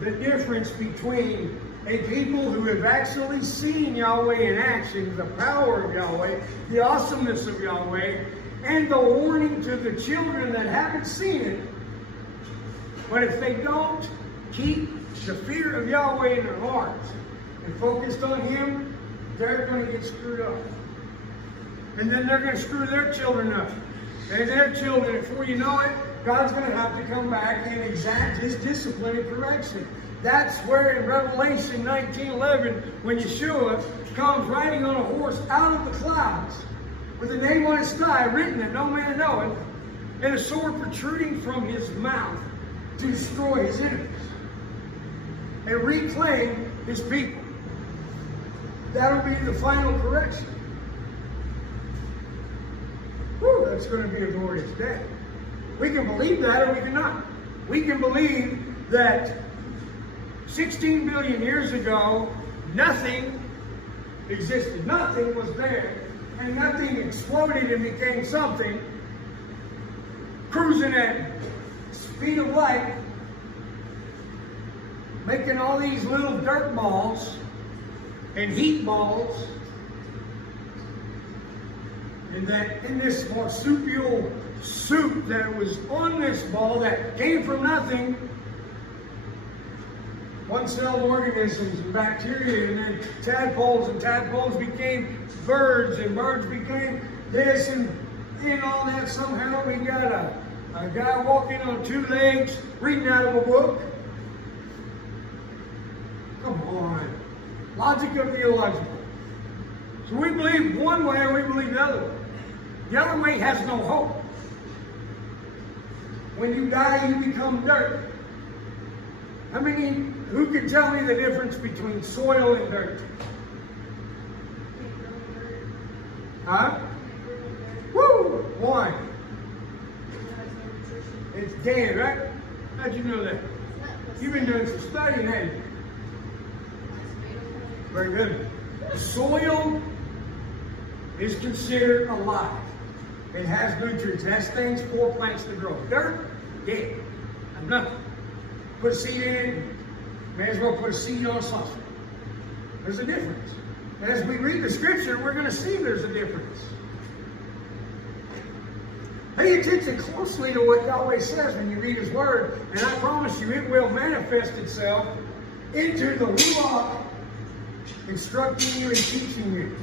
the difference between a people who have actually seen Yahweh in action, the power of Yahweh, the awesomeness of Yahweh, and the warning to the children that haven't seen it. But if they don't keep the fear of Yahweh in their hearts and focused on Him, they're going to get screwed up. And then they're going to screw their children up. And their children, before you know it, God's going to have to come back and exact His discipline and correction. That's where in Revelation 19:11, when Yeshua comes riding on a horse out of the clouds, with a name on his thigh written that no man knoweth, and a sword protruding from his mouth to destroy his enemies and reclaim his people. That'll be the final correction. Whew, that's going to be a glorious day. We can believe that or we cannot. We can believe that 16 billion years ago, nothing existed. Nothing was there. And nothing exploded and became something. Cruising at speed of light. Making all these little dirt balls and heat balls. And that in this marsupial soup that was on this ball that came from nothing, one-celled organisms and bacteria, and then tadpoles became birds, and birds became this, and in all that somehow we got a guy walking on two legs reading out of a book. Come on. Logic of the illogical. So we believe one way or we believe the other way. The other way has no hope. When you die, you become dirt. I mean, who can tell me the difference between soil and dirt? Huh? Woo! Why? It's dead, right? How'd you know that? You've been doing some studying, haven't you? Very good. Soil is considered alive. It has nutrients. It has things for plants to grow. Dirt, dead. Nothing. Put a seed in it, may as well put a seed on a saucer. There's a difference. And as we read the scripture, we're going to see there's a difference. Pay attention closely to what Yahweh says when you read His Word, and I promise you it will manifest itself into the Ruach instructing you and teaching you.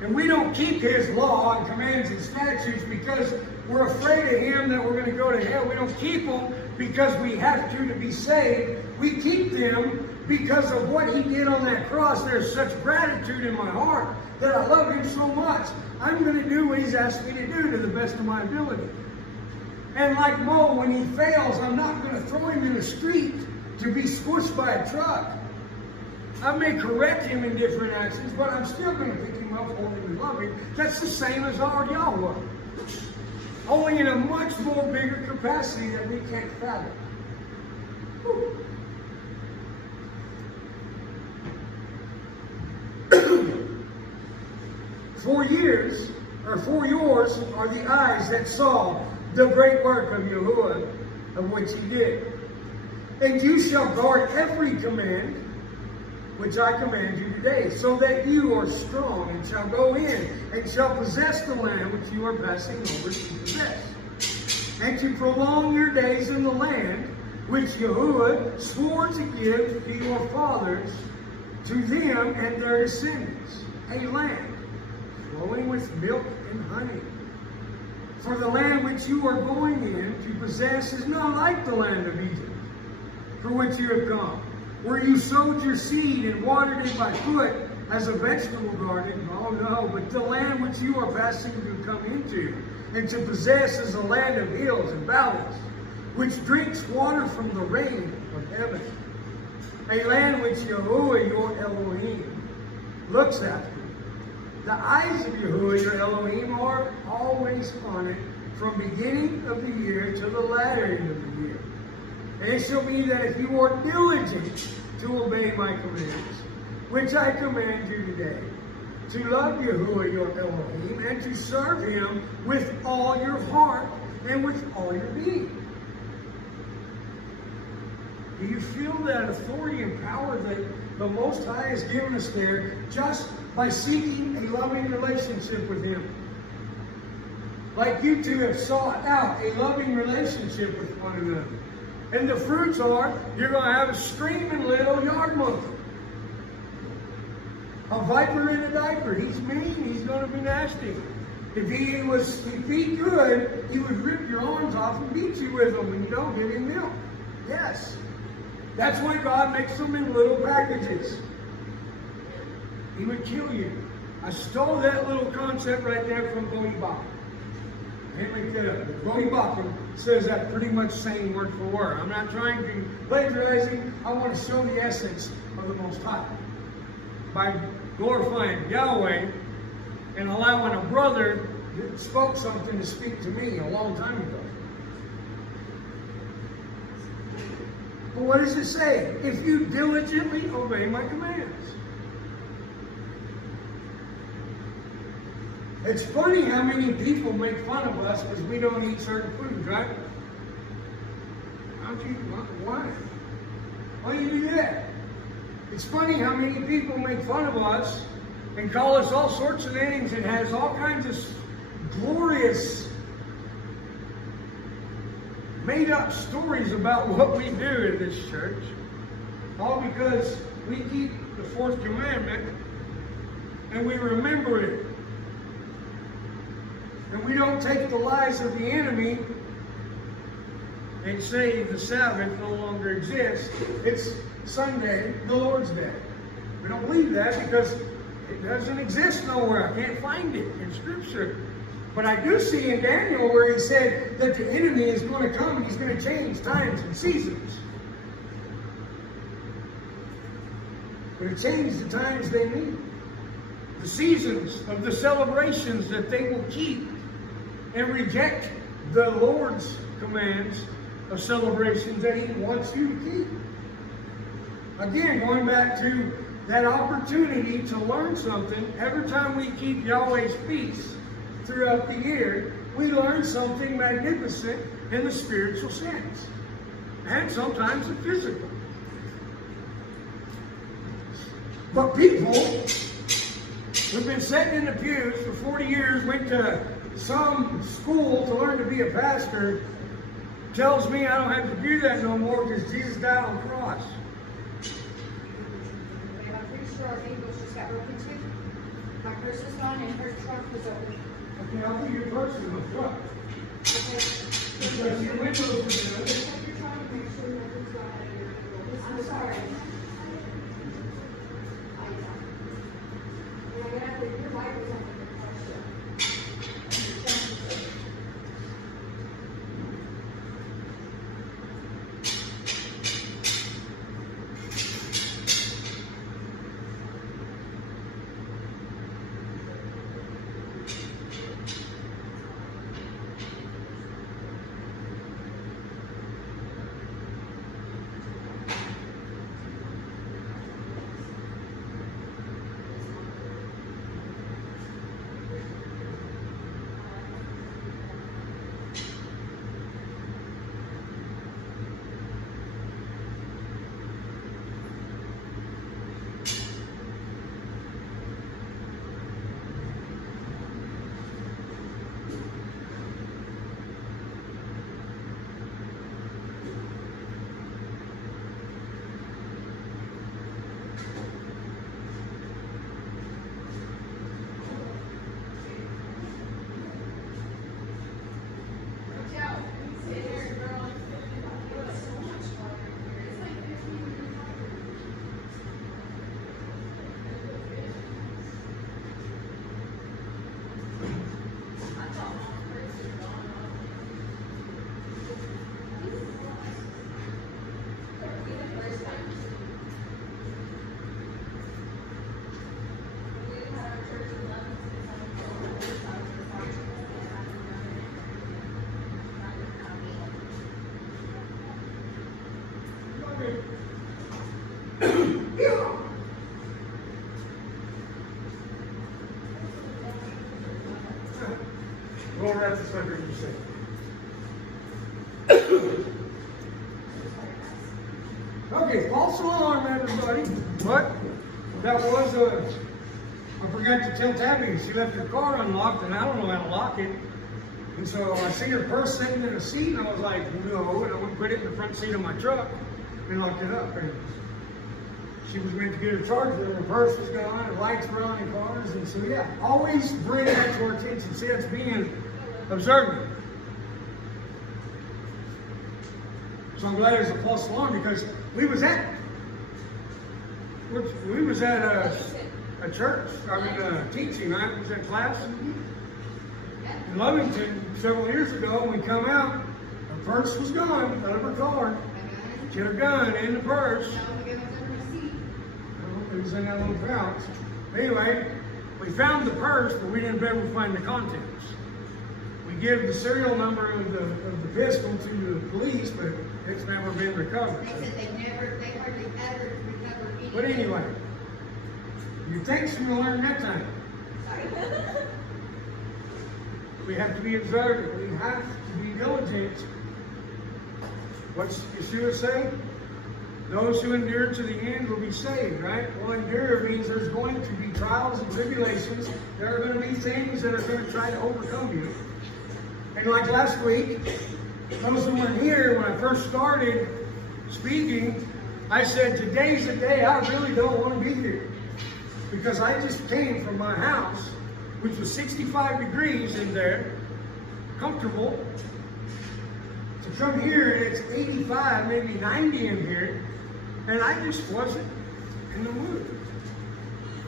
And we don't keep His law and commands and statutes because we're afraid of Him that we're going to go to hell. We don't keep them because we have to be saved. We keep them because of what He did on that cross. There's such gratitude in my heart that I love Him so much. I'm going to do what He's asked me to do to the best of my ability. And like Mo, when he fails, I'm not going to throw him in the street to be squished by a truck. I may correct him in different actions, but I'm still going to pick him up, hold him, and love him. That's the same as our Yahuah. Only in a much more bigger capacity that we can't fathom. Whew. For yours are the eyes that saw the great work of Yahuah, of which He did. And you shall guard every command which I command you today, so that you are strong and shall go in and shall possess the land which you are passing over to possess, and to prolong your days in the land which Yahuah swore to give to your fathers, to them and their descendants, a land flowing with milk and honey. For the land which you are going in to possess is not like the land of Egypt, for which you have gone, where you sowed your seed and watered it by foot as a vegetable garden. Oh no, but the land which you are passing to come into and to possess is a land of hills and valleys, which drinks water from the rain of heaven. A land which Yahuah your Elohim looks after. The eyes of Yahuah your Elohim are always on it, from beginning of the year to the latter end of the year. And it shall be that if you are diligent to obey my commands, which I command you today, to love Yahuah your Elohim, and to serve him with all your heart and with all your being. Do you feel that authority and power that the Most High has given us there just by seeking a loving relationship with him? Like you two have sought out a loving relationship with one another. And the fruits are, you're going to have a screaming little yard monkey. A viper in a diaper. He's mean. He's going to be nasty. If he could, he would rip your arms off and beat you with them when you don't give him milk. Yes. That's why God makes them in little packages. He would kill you. I stole that little concept right there from Bodhi Bakum. Henry Kidd. Bodhi Bakum says that pretty much same word for word. I'm not trying to plagiarize him. I want to show the essence of the Most High by glorifying Yahweh and allowing a brother that spoke something to speak to me a long time ago. But what does it say? If you diligently obey my commands. It's funny how many people make fun of us because we don't eat certain foods, right? Why? Why do you do that? It's funny how many people make fun of us and call us all sorts of names and has all kinds of glorious made-up stories about what we do in this church. All because we keep the fourth commandment and we remember it. And we don't take the lies of the enemy and say the Sabbath no longer exists. It's Sunday, the Lord's Day. We don't believe that because it doesn't exist nowhere. I can't find it in Scripture. But I do see in Daniel where he said that the enemy is going to come and he's going to change times and seasons. Going to change the times they need. The seasons of the celebrations that they will keep and reject the Lord's commands of celebrations that he wants you to keep. Again, going back to that opportunity to learn something, every time we keep Yahweh's peace throughout the year, we learn something magnificent in the spiritual sense, and sometimes the physical. But people who've been sitting in the pews for 40 years, went to some school to learn to be a pastor, tells me I don't have to do that no more because Jesus died on the cross. I'm pretty sure our vehicles just got broken too. My purse is gone and her trunk was open. Okay, I'll put your purse in the truck. Okay. Because your windows are good. Check your trunk, make sure nothing's gone out of your vehicle. I'm sorry. Your light was on the car show. Lord, that's the subject you said. Okay, false alarm, everybody. But that was I forgot to tell Tabby she left her car unlocked, and I don't know how to lock it. And so I see her purse sitting in a seat, and I was like, no. And I went and put it in the front seat of my truck and locked it up. And she was meant to get her charger, and her purse was gone, her lights were on in cars. And so, yeah, always bring that to our attention. See, that's being observant. So I'm glad there's a false alarm because we was at a church, teaching, right? We was at class in Lovington several years ago. When we come out, her purse was gone out of her car. She had her gun in the purse. It was in that little pouch. Anyway, we found the purse, but we didn't ever find the contents. We give the serial number of the pistol to the police, but it's never been recovered. They said they hardly ever recovered anything. But anyway, you think she will learn that time. We have to be observant. We have to be diligent. What's Yeshua say? Those who endure to the end will be saved, right? Well, endure means there's going to be trials and tribulations. There are going to be things that are going to try to overcome you. And like last week, those who weren't here when I first started speaking, I said, today's the day I really don't want to be here. Because I just came from my house, which was 65 degrees in there, comfortable, to come here and it's 85, maybe 90 in here, and I just wasn't in the mood.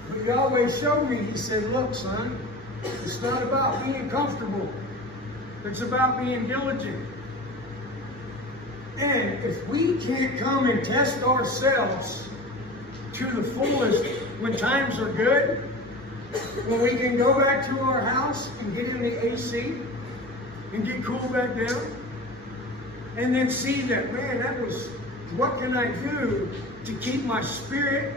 But Yahweh showed me, he said, look, son, it's not about being comfortable. It's about being diligent. And if we can't come and test ourselves to the fullest when times are good, when we can go back to our house and get in the AC and get cooled back down, and then see that, man, that was, what can I do to keep my spirit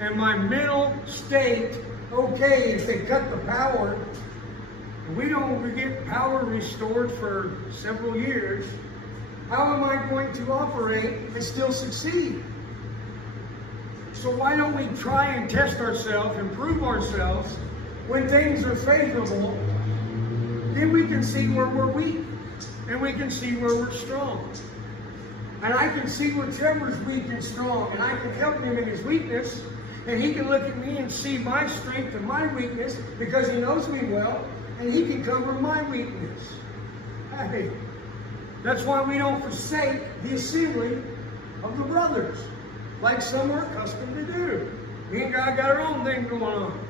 and my mental state okay if they cut the power? We don't get power restored for several years. How am I going to operate and still succeed? So why don't we try and test ourselves, improve ourselves when things are favorable? Then we can see where we're weak and we can see where we're strong. And I can see where Trevor's weak and strong, and I can help him in his weakness, and he can look at me and see my strength and my weakness because he knows me well, and he can cover my weakness. Hey, that's why we don't forsake the assembly of the brothers, like some are accustomed to do. Me and God got our own thing going on.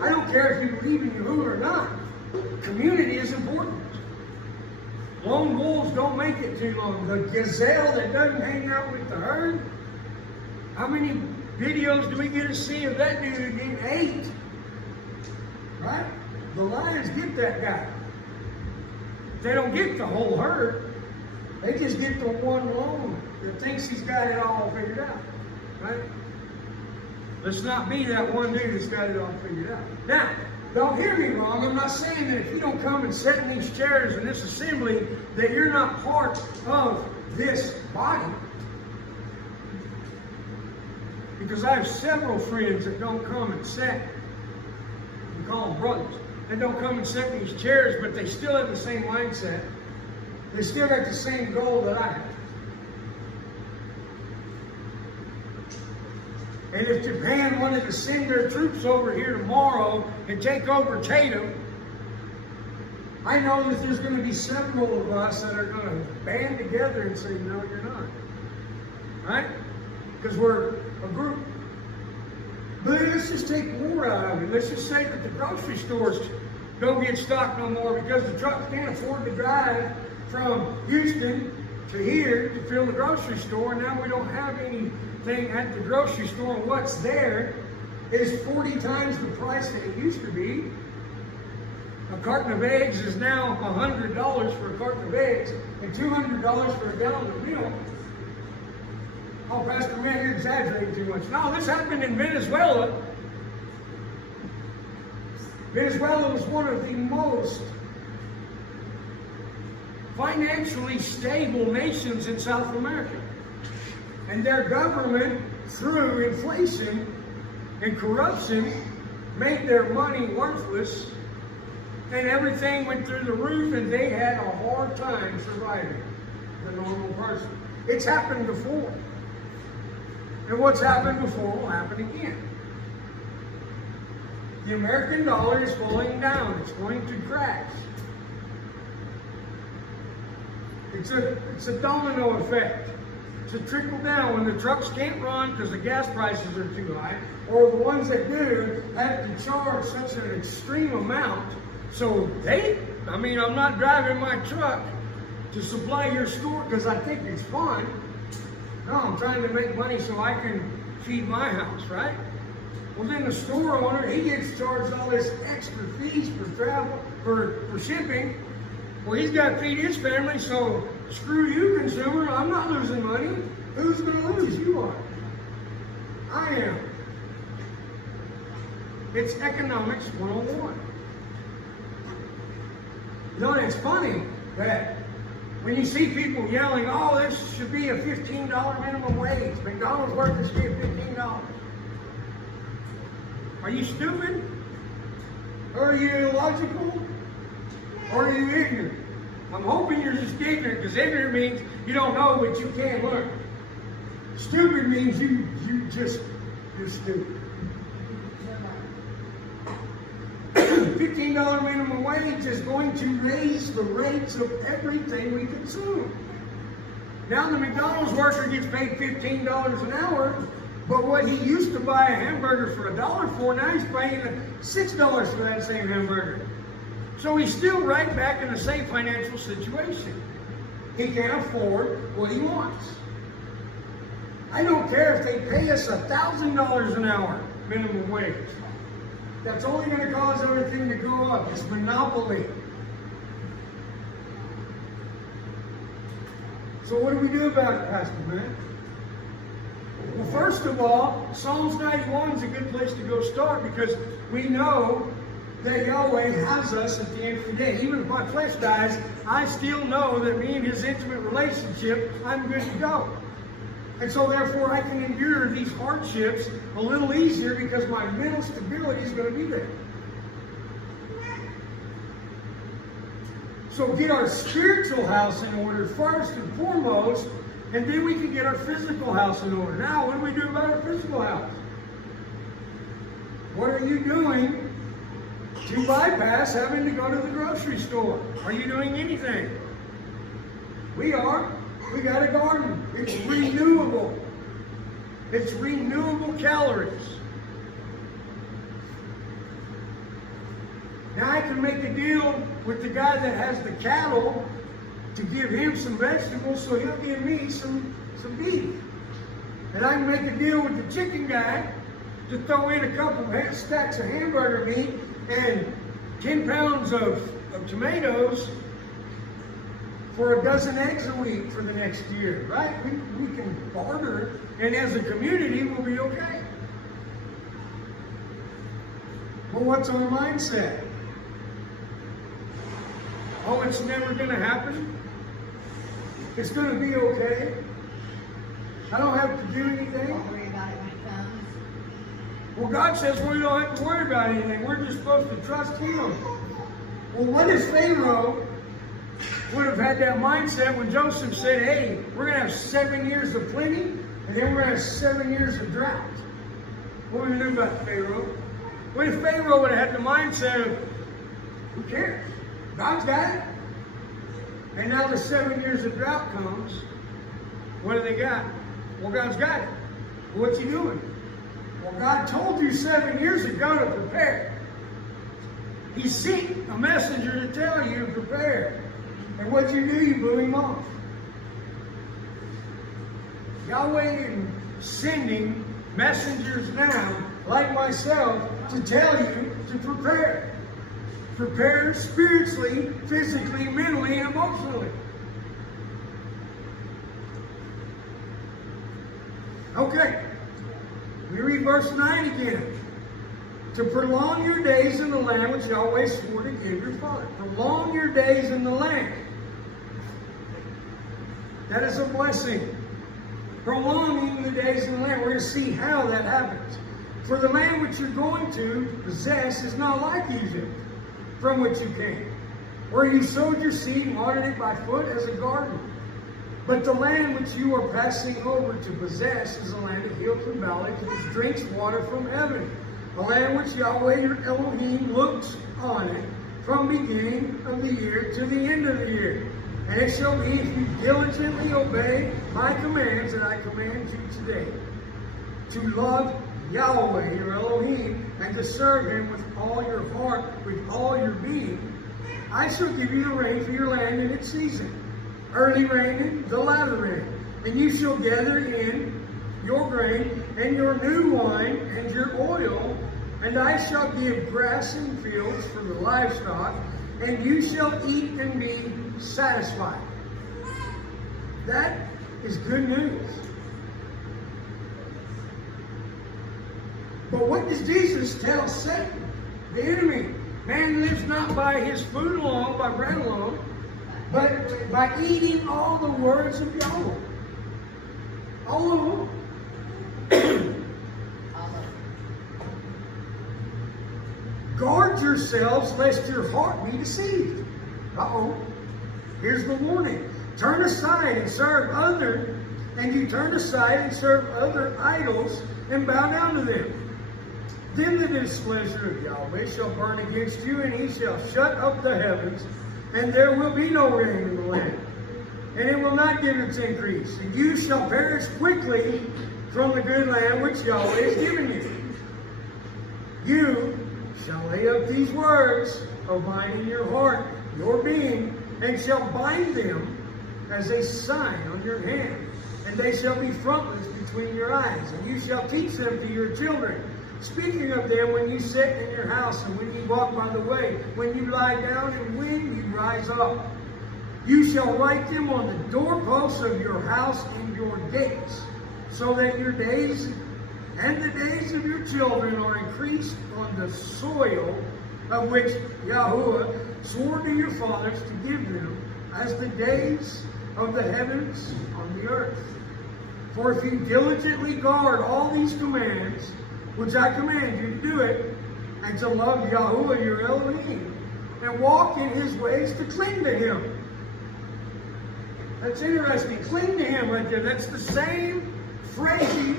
I don't care if you believe in Yahuah or not. Community is important. Lone wolves don't make it too long. The gazelle that doesn't hang out with the herd, how many videos do we get to see of that dude getting ate? Right? The lions get that guy. They don't get the whole herd. They just get the one lone that thinks he's got it all figured out. Right? Let's not be that one dude that's got it all figured out. Now, don't hear me wrong. I'm not saying that if you don't come and sit in these chairs in this assembly, that you're not part of this body. Because I have several friends that don't come and sit, we call them brothers, they don't come and sit in these chairs, but they still have the same mindset. They still got the same goal that I have. And if Japan wanted to send their troops over here tomorrow and take over Tatum, I know that there's going to be several of us that are going to band together and say, no, you're not. Right? Because we're a group. But let's just take war out of it. Let's just say that the grocery stores don't get stocked no more because the trucks can't afford to drive from Houston to here to fill the grocery store. And now we don't have anything at the grocery store. And what's there is 40 times the price that it used to be. A carton of eggs is now $100 for a carton of eggs and $200 for a gallon of milk. Oh, Pastor, man, you're exaggerating too much. No, this happened in Venezuela. Venezuela was one of the most financially stable nations in South America. And their government, through inflation and corruption, made their money worthless, and everything went through the roof, and they had a hard time surviving, the normal person. It's happened before. And what's happened before will happen again. The American dollar is falling down. It's going to crash. It's a domino effect. It's a trickle down. When the trucks can't run because the gas prices are too high, or the ones that do have to charge such an extreme amount, so I'm not driving my truck to supply your store because I think it's fun. No, I'm trying to make money so I can feed my house, right? Well, then the store owner, he gets charged all this extra fees for travel, for shipping. Well, he's got to feed his family, so screw you, consumer. I'm not losing money. Who's going to lose? You are. I am. It's economics 101. You know, it's funny that when you see people yelling, oh, this should be a $15 minimum wage. McDonald's workers should get $15. Are you stupid? Or are you illogical? Or are you ignorant? I'm hoping you're just ignorant, because ignorant means you don't know what you can't learn. Stupid means you're stupid. $15 minimum wage is going to raise the rates of everything we consume. Now the McDonald's worker gets paid $15 an hour, but what he used to buy a hamburger for $1 for, now he's paying $6 for that same hamburger. So he's still right back in the same financial situation. He can't afford what he wants. I don't care if they pay us $1,000 an hour minimum wage. That's only going to cause everything to go up. It's monopoly. So what do we do about it, Pastor Man? Well, first of all, Psalms 91 is a good place to go start, because we know that Yahweh has us at the end of the day. Even if my flesh dies, I still know that me and His intimate relationship, I'm good to go. And so therefore I can endure these hardships a little easier, because my mental stability is going to be there. So get our spiritual house in order first and foremost, and then we can get our physical house in order. Now, what do we do about our physical house? What are you doing to bypass having to go to the grocery store? Are you doing anything? We are. We got a garden. It's renewable. It's renewable calories. Now I can make a deal with the guy that has the cattle to give him some vegetables, so he'll give me some beef. And I can make a deal with the chicken guy to throw in a couple of stacks of hamburger meat and 10 pounds of tomatoes for a dozen eggs a week for the next year, right? We can barter, and as a community, we'll be okay. Well, what's our mindset? Oh, it's never going to happen. It's going to be okay. I don't have to do anything. Don't worry about it when it comes. Well, God says we don't have to worry about anything. We're just supposed to trust Him. Well, what if Pharaoh would have had that mindset when Joseph said, hey, we're going to have 7 years of plenty, and then we're going to have 7 years of drought? What are we going to do about Pharaoh? What if Pharaoh would have had the mindset of, who cares? God's got it. And now the 7 years of drought comes. What do they got? Well, God's got it. What's He doing? Well, God told you 7 years ago to prepare. He sent a messenger to tell you to prepare. And what you do, you blew Him off. Yahweh is sending messengers now, like myself, to tell you to prepare. Prepare spiritually, physically, mentally, and emotionally. Okay. We read verse 9 again. to prolong your days in the land which Yahweh swore to give your father. Prolong your days in the land. That is a blessing. Prolonging the days in the land. We're going to see how that happens. For the land which you're going to possess is not like Egypt, from which you came, where you sowed your seed and watered it by foot as a garden. But the land which you are passing over to possess is a land of hills and valleys, which drinks water from heaven. A land which Yahweh your Elohim looks on it from beginning of the year to the end of the year. And it shall be, if you diligently obey my commands that I command you today, to love Yahweh your Elohim and to serve him with all your heart, with all your being, I shall give you the rain for your land in its season, early rain and the latter rain. And you shall gather in your grain and your new wine and your oil, and I shall give grass in fields for the livestock, and you shall eat and be satisfied. That is good news. But what does Jesus tell Satan, the enemy? Man lives not by his food alone, by bread alone, but by eating all the words of Yahweh. All of them. Guard yourselves lest your heart be deceived. Uh-oh. Here's the warning. Turn aside and serve other, and you turn aside and serve other idols and bow down to them. Then the displeasure of Yahweh shall burn against you, and he shall shut up the heavens, and there will be no rain in the land, and it will not give its increase. And you shall perish quickly from the good land which Yahweh has given you. You shall lay up these words of mine in your heart, your being, and shall bind them as a sign on your hand, and they shall be frontlets between your eyes, and you shall teach them to your children, speaking of them when you sit in your house, and when you walk by the way, when you lie down, and when you rise up. You shall write them on the doorposts of your house and your gates, so that your days and the days of your children are increased on the soil of which Yahuah swore to your fathers to give them, as the days of the heavens on the earth. For if you diligently guard all these commands, which I command you to do it, and to love Yahuah your Elohim, and walk in his ways, to cling to him. That's interesting. Cling to him right there. That's the same phrase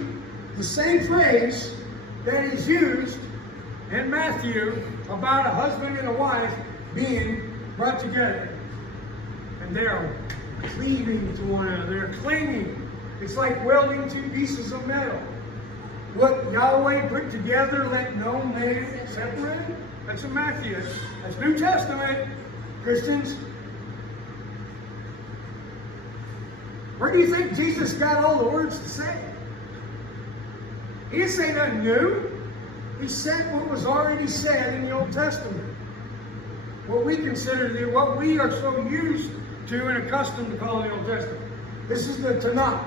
that is used in Matthew about a husband and a wife being brought together. And they are cleaving to one another. They're clinging. It's like welding two pieces of metal. What Yahweh put together, let no man separate. That's in Matthew. That's New Testament. Christians, where do you think Jesus got all the words to say? He didn't say nothing new. He said what was already said in the Old Testament. What we consider, what we are so used to and accustomed to call the Old Testament. This is the Tanakh.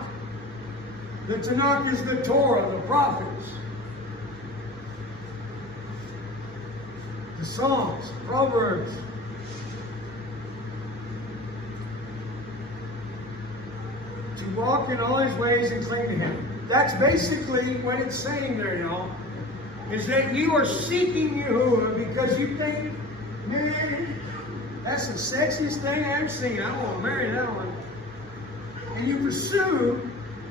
The Tanakh is the Torah, the prophets, the Psalms, Proverbs. To walk in all his ways and cling to him. That's basically what it's saying there, y'all. Is that you are seeking Yahuah because you think, man, that's the sexiest thing I've ever seen. I want to marry that one. And you pursue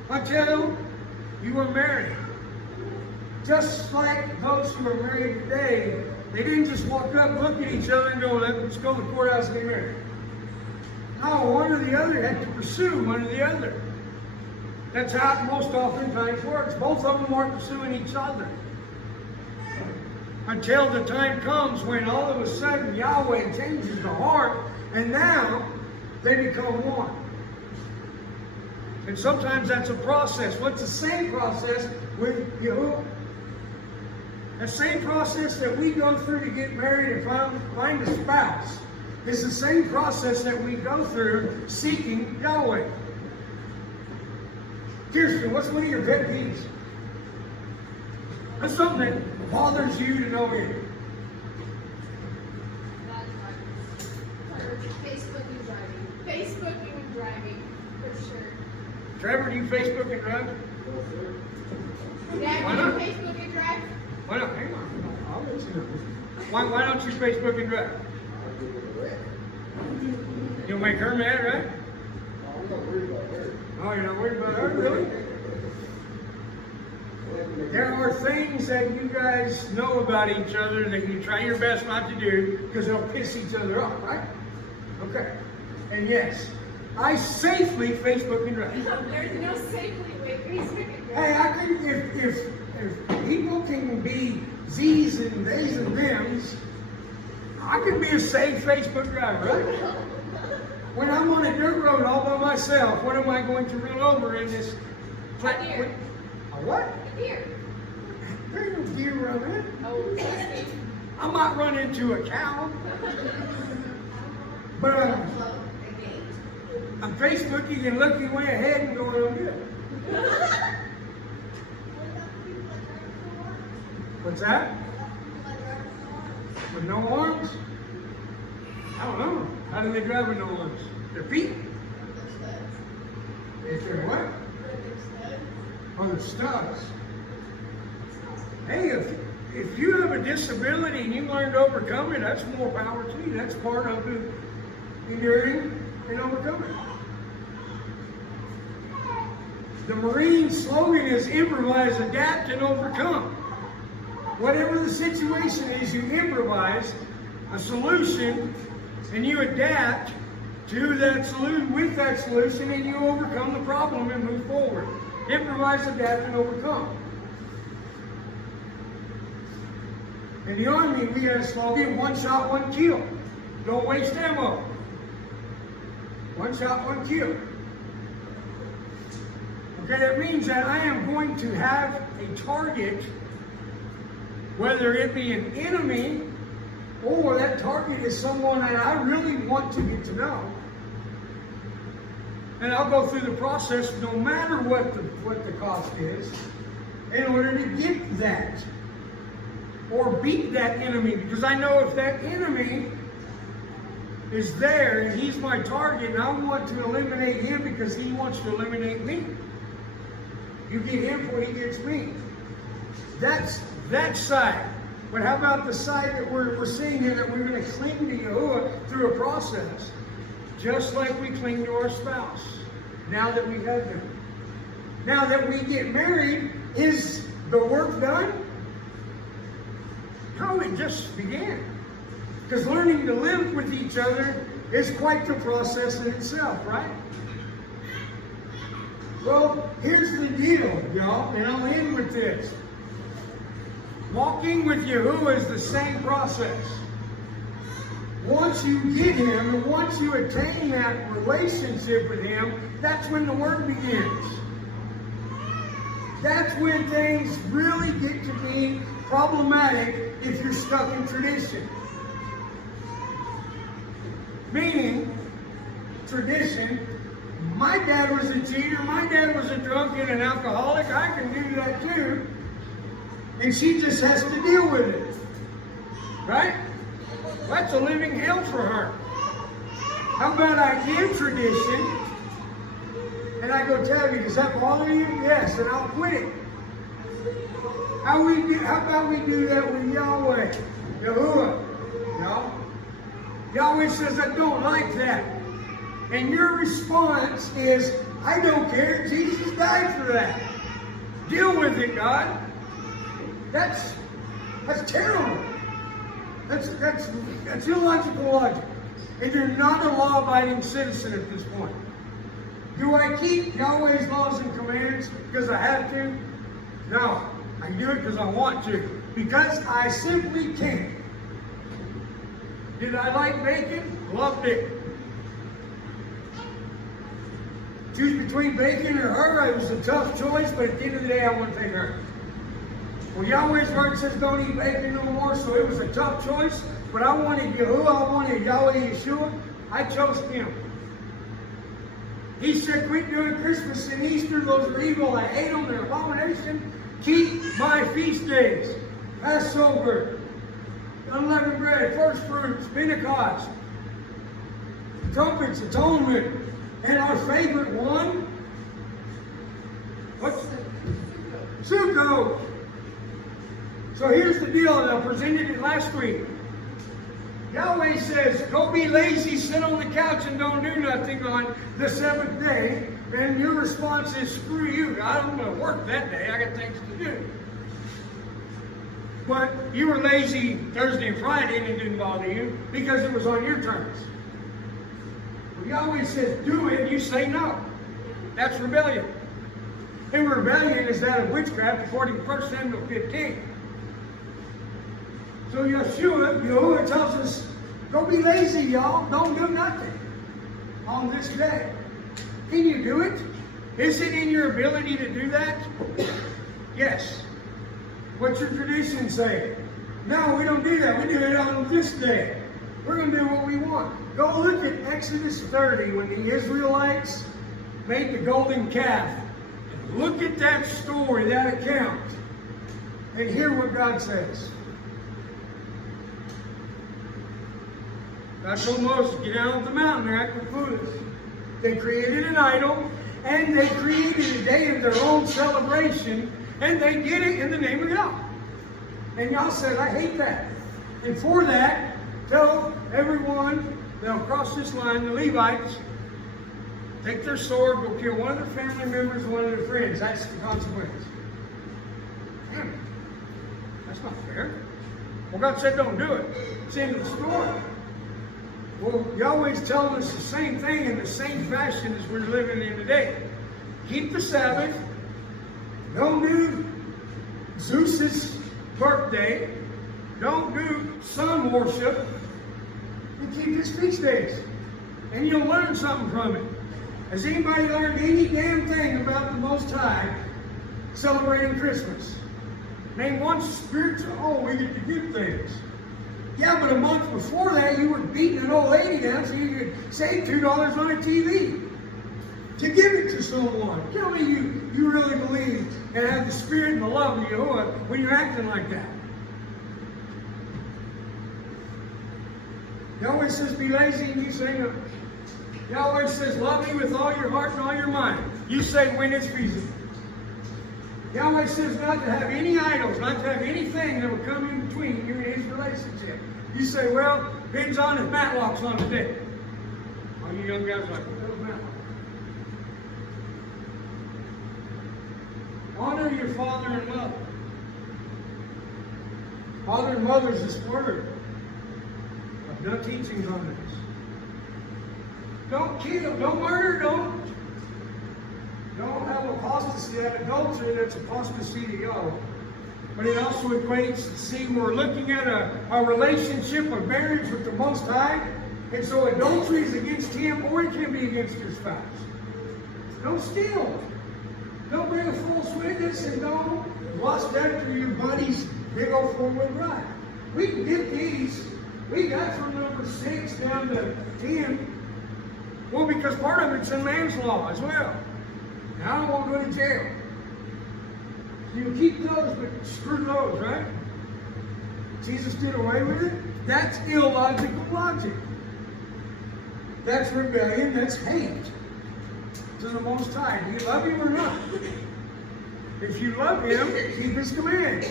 until you are married. Just like those who are married today, they didn't just walk up, look at each other, and go, let's go to the courthouse and get married. No, one or the other had to pursue one or the other. That's how it most oftentimes works. Both of them aren't pursuing each other. Until the time comes when all of a sudden Yahweh changes the heart, and now they become one. And sometimes that's a process. What's the same process with Yahuah? The same process that we go through to get married and find a spouse is the same process that we go through seeking Yahweh. Kirsten, what's one of your pet peeves? That's something that bothers you to no end. Facebooking and driving. Facebooking and driving, for sure. Trevor, do you Facebook and drive? Dad, Why do you not? Facebook and drive? Why not? Hang on. I'll let you know. Why don't you Facebook and drive? You'll make her mad, right? Oh, you're not worried about her, really? There are things that you guys know about each other that you try your best not to do because they'll piss each other off, right? Okay. And yes, I safely Facebook and drive. There's no safely way Facebook and drive. Hey, I think if people can be Z's and theys and thems, I can be a safe Facebook driver, right? When I'm on a dirt road all by myself, what am I going to run over in this? A deer. A what? A deer. There ain't no deer around here. Oh, trust me. I might run into a cow. But I'm Facebooking and looking way ahead and going, I'm good. What's that? With no arms? I don't know. How do they drive with no arms? Their feet? If they're what? Oh, the stubs. Hey, if you have a disability and you learn to overcome it, that's more power to you. That's part of the enduring and overcoming. The Marine slogan is improvise, adapt, and overcome. Whatever the situation is, you improvise a solution and you adapt to that solution, with that solution, and you overcome the problem and move forward. Improvise, adapt, and overcome. In the Army, we had a slogan, one shot, one kill. Don't waste ammo. One shot, one kill. Okay, that means that I am going to have a target, whether it be an enemy or that target is someone that I really want to get to know. And I'll go through the process no matter what the cost is in order to get that or beat that enemy, because I know if that enemy is there and he's my target and I want to eliminate him because he wants to eliminate me. You get him before he gets me. That's that side. But how about the side that we're seeing here, that we're going to cling to Yahuah through a process, just like we cling to our spouse, now that we have them. Now that we get married, is the work done? No, it just began. Because learning to live with each other is quite the process in itself, right? Well, here's the deal, y'all, and I'll end with this. Walking with Yahuah is the same process. Once you get him, and once you attain that relationship with him, that's when the work begins. That's when things really get to be problematic if you're stuck in tradition. Meaning, tradition, my dad was a cheater, my dad was a drunk and an alcoholic, I can do that too. And she just has to deal with it. Right? That's a living hell for her. How about I give tradition and I go tell you, does that bother you? Yes, and I'll quit it. How about we do that with Yahweh? Yahuah. No? Yahweh says, I don't like that. And your response is, I don't care. Jesus died for that. Deal with it, God. That's terrible. That's illogical logic. And you're not a law-abiding citizen at this point. Do I keep Yahweh's laws and commands because I have to? No. I do it because I want to. Because I simply can. Did I like bacon? Loved it. Choose between bacon or her. It was a tough choice, but at the end of the day, I want to take her. Well, Yahweh's word says don't eat bacon no more, so it was a tough choice. But I wanted Yahuah, I wanted Yahweh Yeshua. I chose him. He said, quit doing Christmas and Easter. Those are evil. I hate them. They're abomination. Keep my feast days, Passover, unleavened bread, first fruits, Pentecost, trumpets, atonement, and our favorite one, what's Sukkot. So here's the deal, and I presented it last week. Yahweh says, go be lazy, sit on the couch and don't do nothing on the seventh day. And your response is, screw you, I'm going to work that day. I got things to do. But you were lazy Thursday and Friday and it didn't bother you because it was on your terms. Well, Yahweh says, do it, and you say no. That's rebellion. And rebellion is that of witchcraft according to 1 Samuel 15. So Yahuah tells us, go be lazy, y'all. Don't do nothing on this day. Can you do it? Is it in your ability to do that? Yes. What's your tradition say? No, we don't do that. We do it on this day. We're going to do what we want. Go look at Exodus 30 when the Israelites made the golden calf. Look at that story, that account, and hear what God says. God told Moses, get down off the mountain, they're acting foolish. They created an idol, and they created a day of their own celebration, and they did it in the name of Yah. And Yah said, I hate that. And for that, tell everyone, they'll cross this line, the Levites, take their sword, go kill one of their family members, one of their friends. That's the consequence. That's not fair. Well, God said don't do it. It's the end of the story. Well, Yahweh's telling us the same thing in the same fashion as we're living in today. Keep the Sabbath. Don't do Zeus's birthday. Don't do sun worship. And keep his feast days. And you'll learn something from it. Has anybody learned any damn thing about the Most High celebrating Christmas? Name one spiritual, oh, we get the good things. Yeah, but a month before that, you were beating an old lady down so you could save $2 on a TV to give it to someone. Tell me you really believe and have the spirit and the love of Yahuah when you're acting like that. Yahweh says, be lazy, and you say no. Yahweh says, love me with all your heart and all your mind. You say, when it's feasible. Yahweh says not to have any idols, not to have anything that will come in between you and his relationship. You say, well, depends on if Matlock's on the day. All you young guys are like, what's Matlock? Honor your father and mother. Father and mother's this word. I've done teachings on this. Don't kill, don't murder, don't have apostasy, that adultery, that's apostasy to Yahweh. But it also equates, see, we're looking at a relationship of marriage with the Most High, and so adultery is against him, or it can be against your spouse. Don't steal. Don't bring a false witness, and don't lust after your buddy's big old four-wheel drive. We can get these. We got from number 6 down to 10. Well, because part of it's in man's law as well. Now, I don't want to go to jail. You can keep those, but screw those, right? Jesus did away with it. That's illogical logic. That's rebellion. That's hate to the Most High. Do you love him or not? If you love him, keep his commands.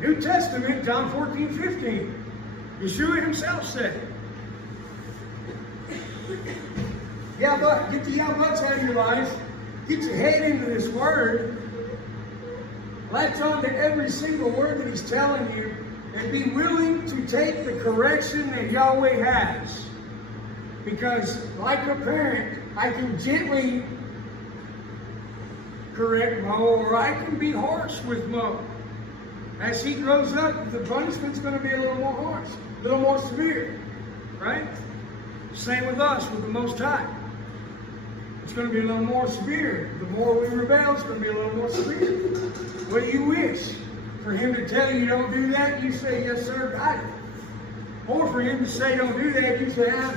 New Testament, John 14:15. Yeshua himself said it. Yeah, but get the yeah buts out of your life. Get your head into this word. Latch on to every single word that he's telling you and be willing to take the correction that Yahweh has. Because like a parent, I can gently correct Mo, or I can be harsh with Mo. As he grows up, the punishment's going to be a little more harsh, a little more severe, right? Same with us, with the Most High. It's going to be a little more severe. The more we rebel, it's going to be a little more severe. What do you wish? For him to tell you don't do that, you say, yes, sir, got it. Or for him to say don't do that, you say, ah.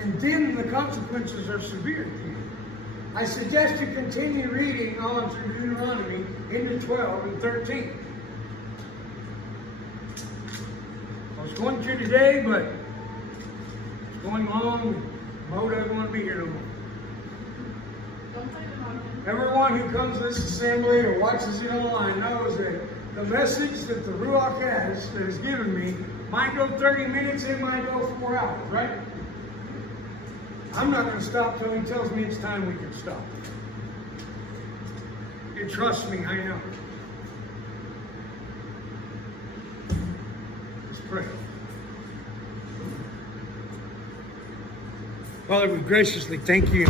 And then the consequences are severe to you. I suggest you continue reading on through Deuteronomy into 12 and 13. I was going to today, but it's going long. Mo doesn't want to be here no more. Don't play the mountain. Everyone who comes to this assembly or watches it online knows that the message that the Ruach has given me might go 30 minutes, it might go 4 hours, right? I'm not going to stop till he tells me it's time we can stop. You trust me, I know. Let's pray. Father, we graciously thank you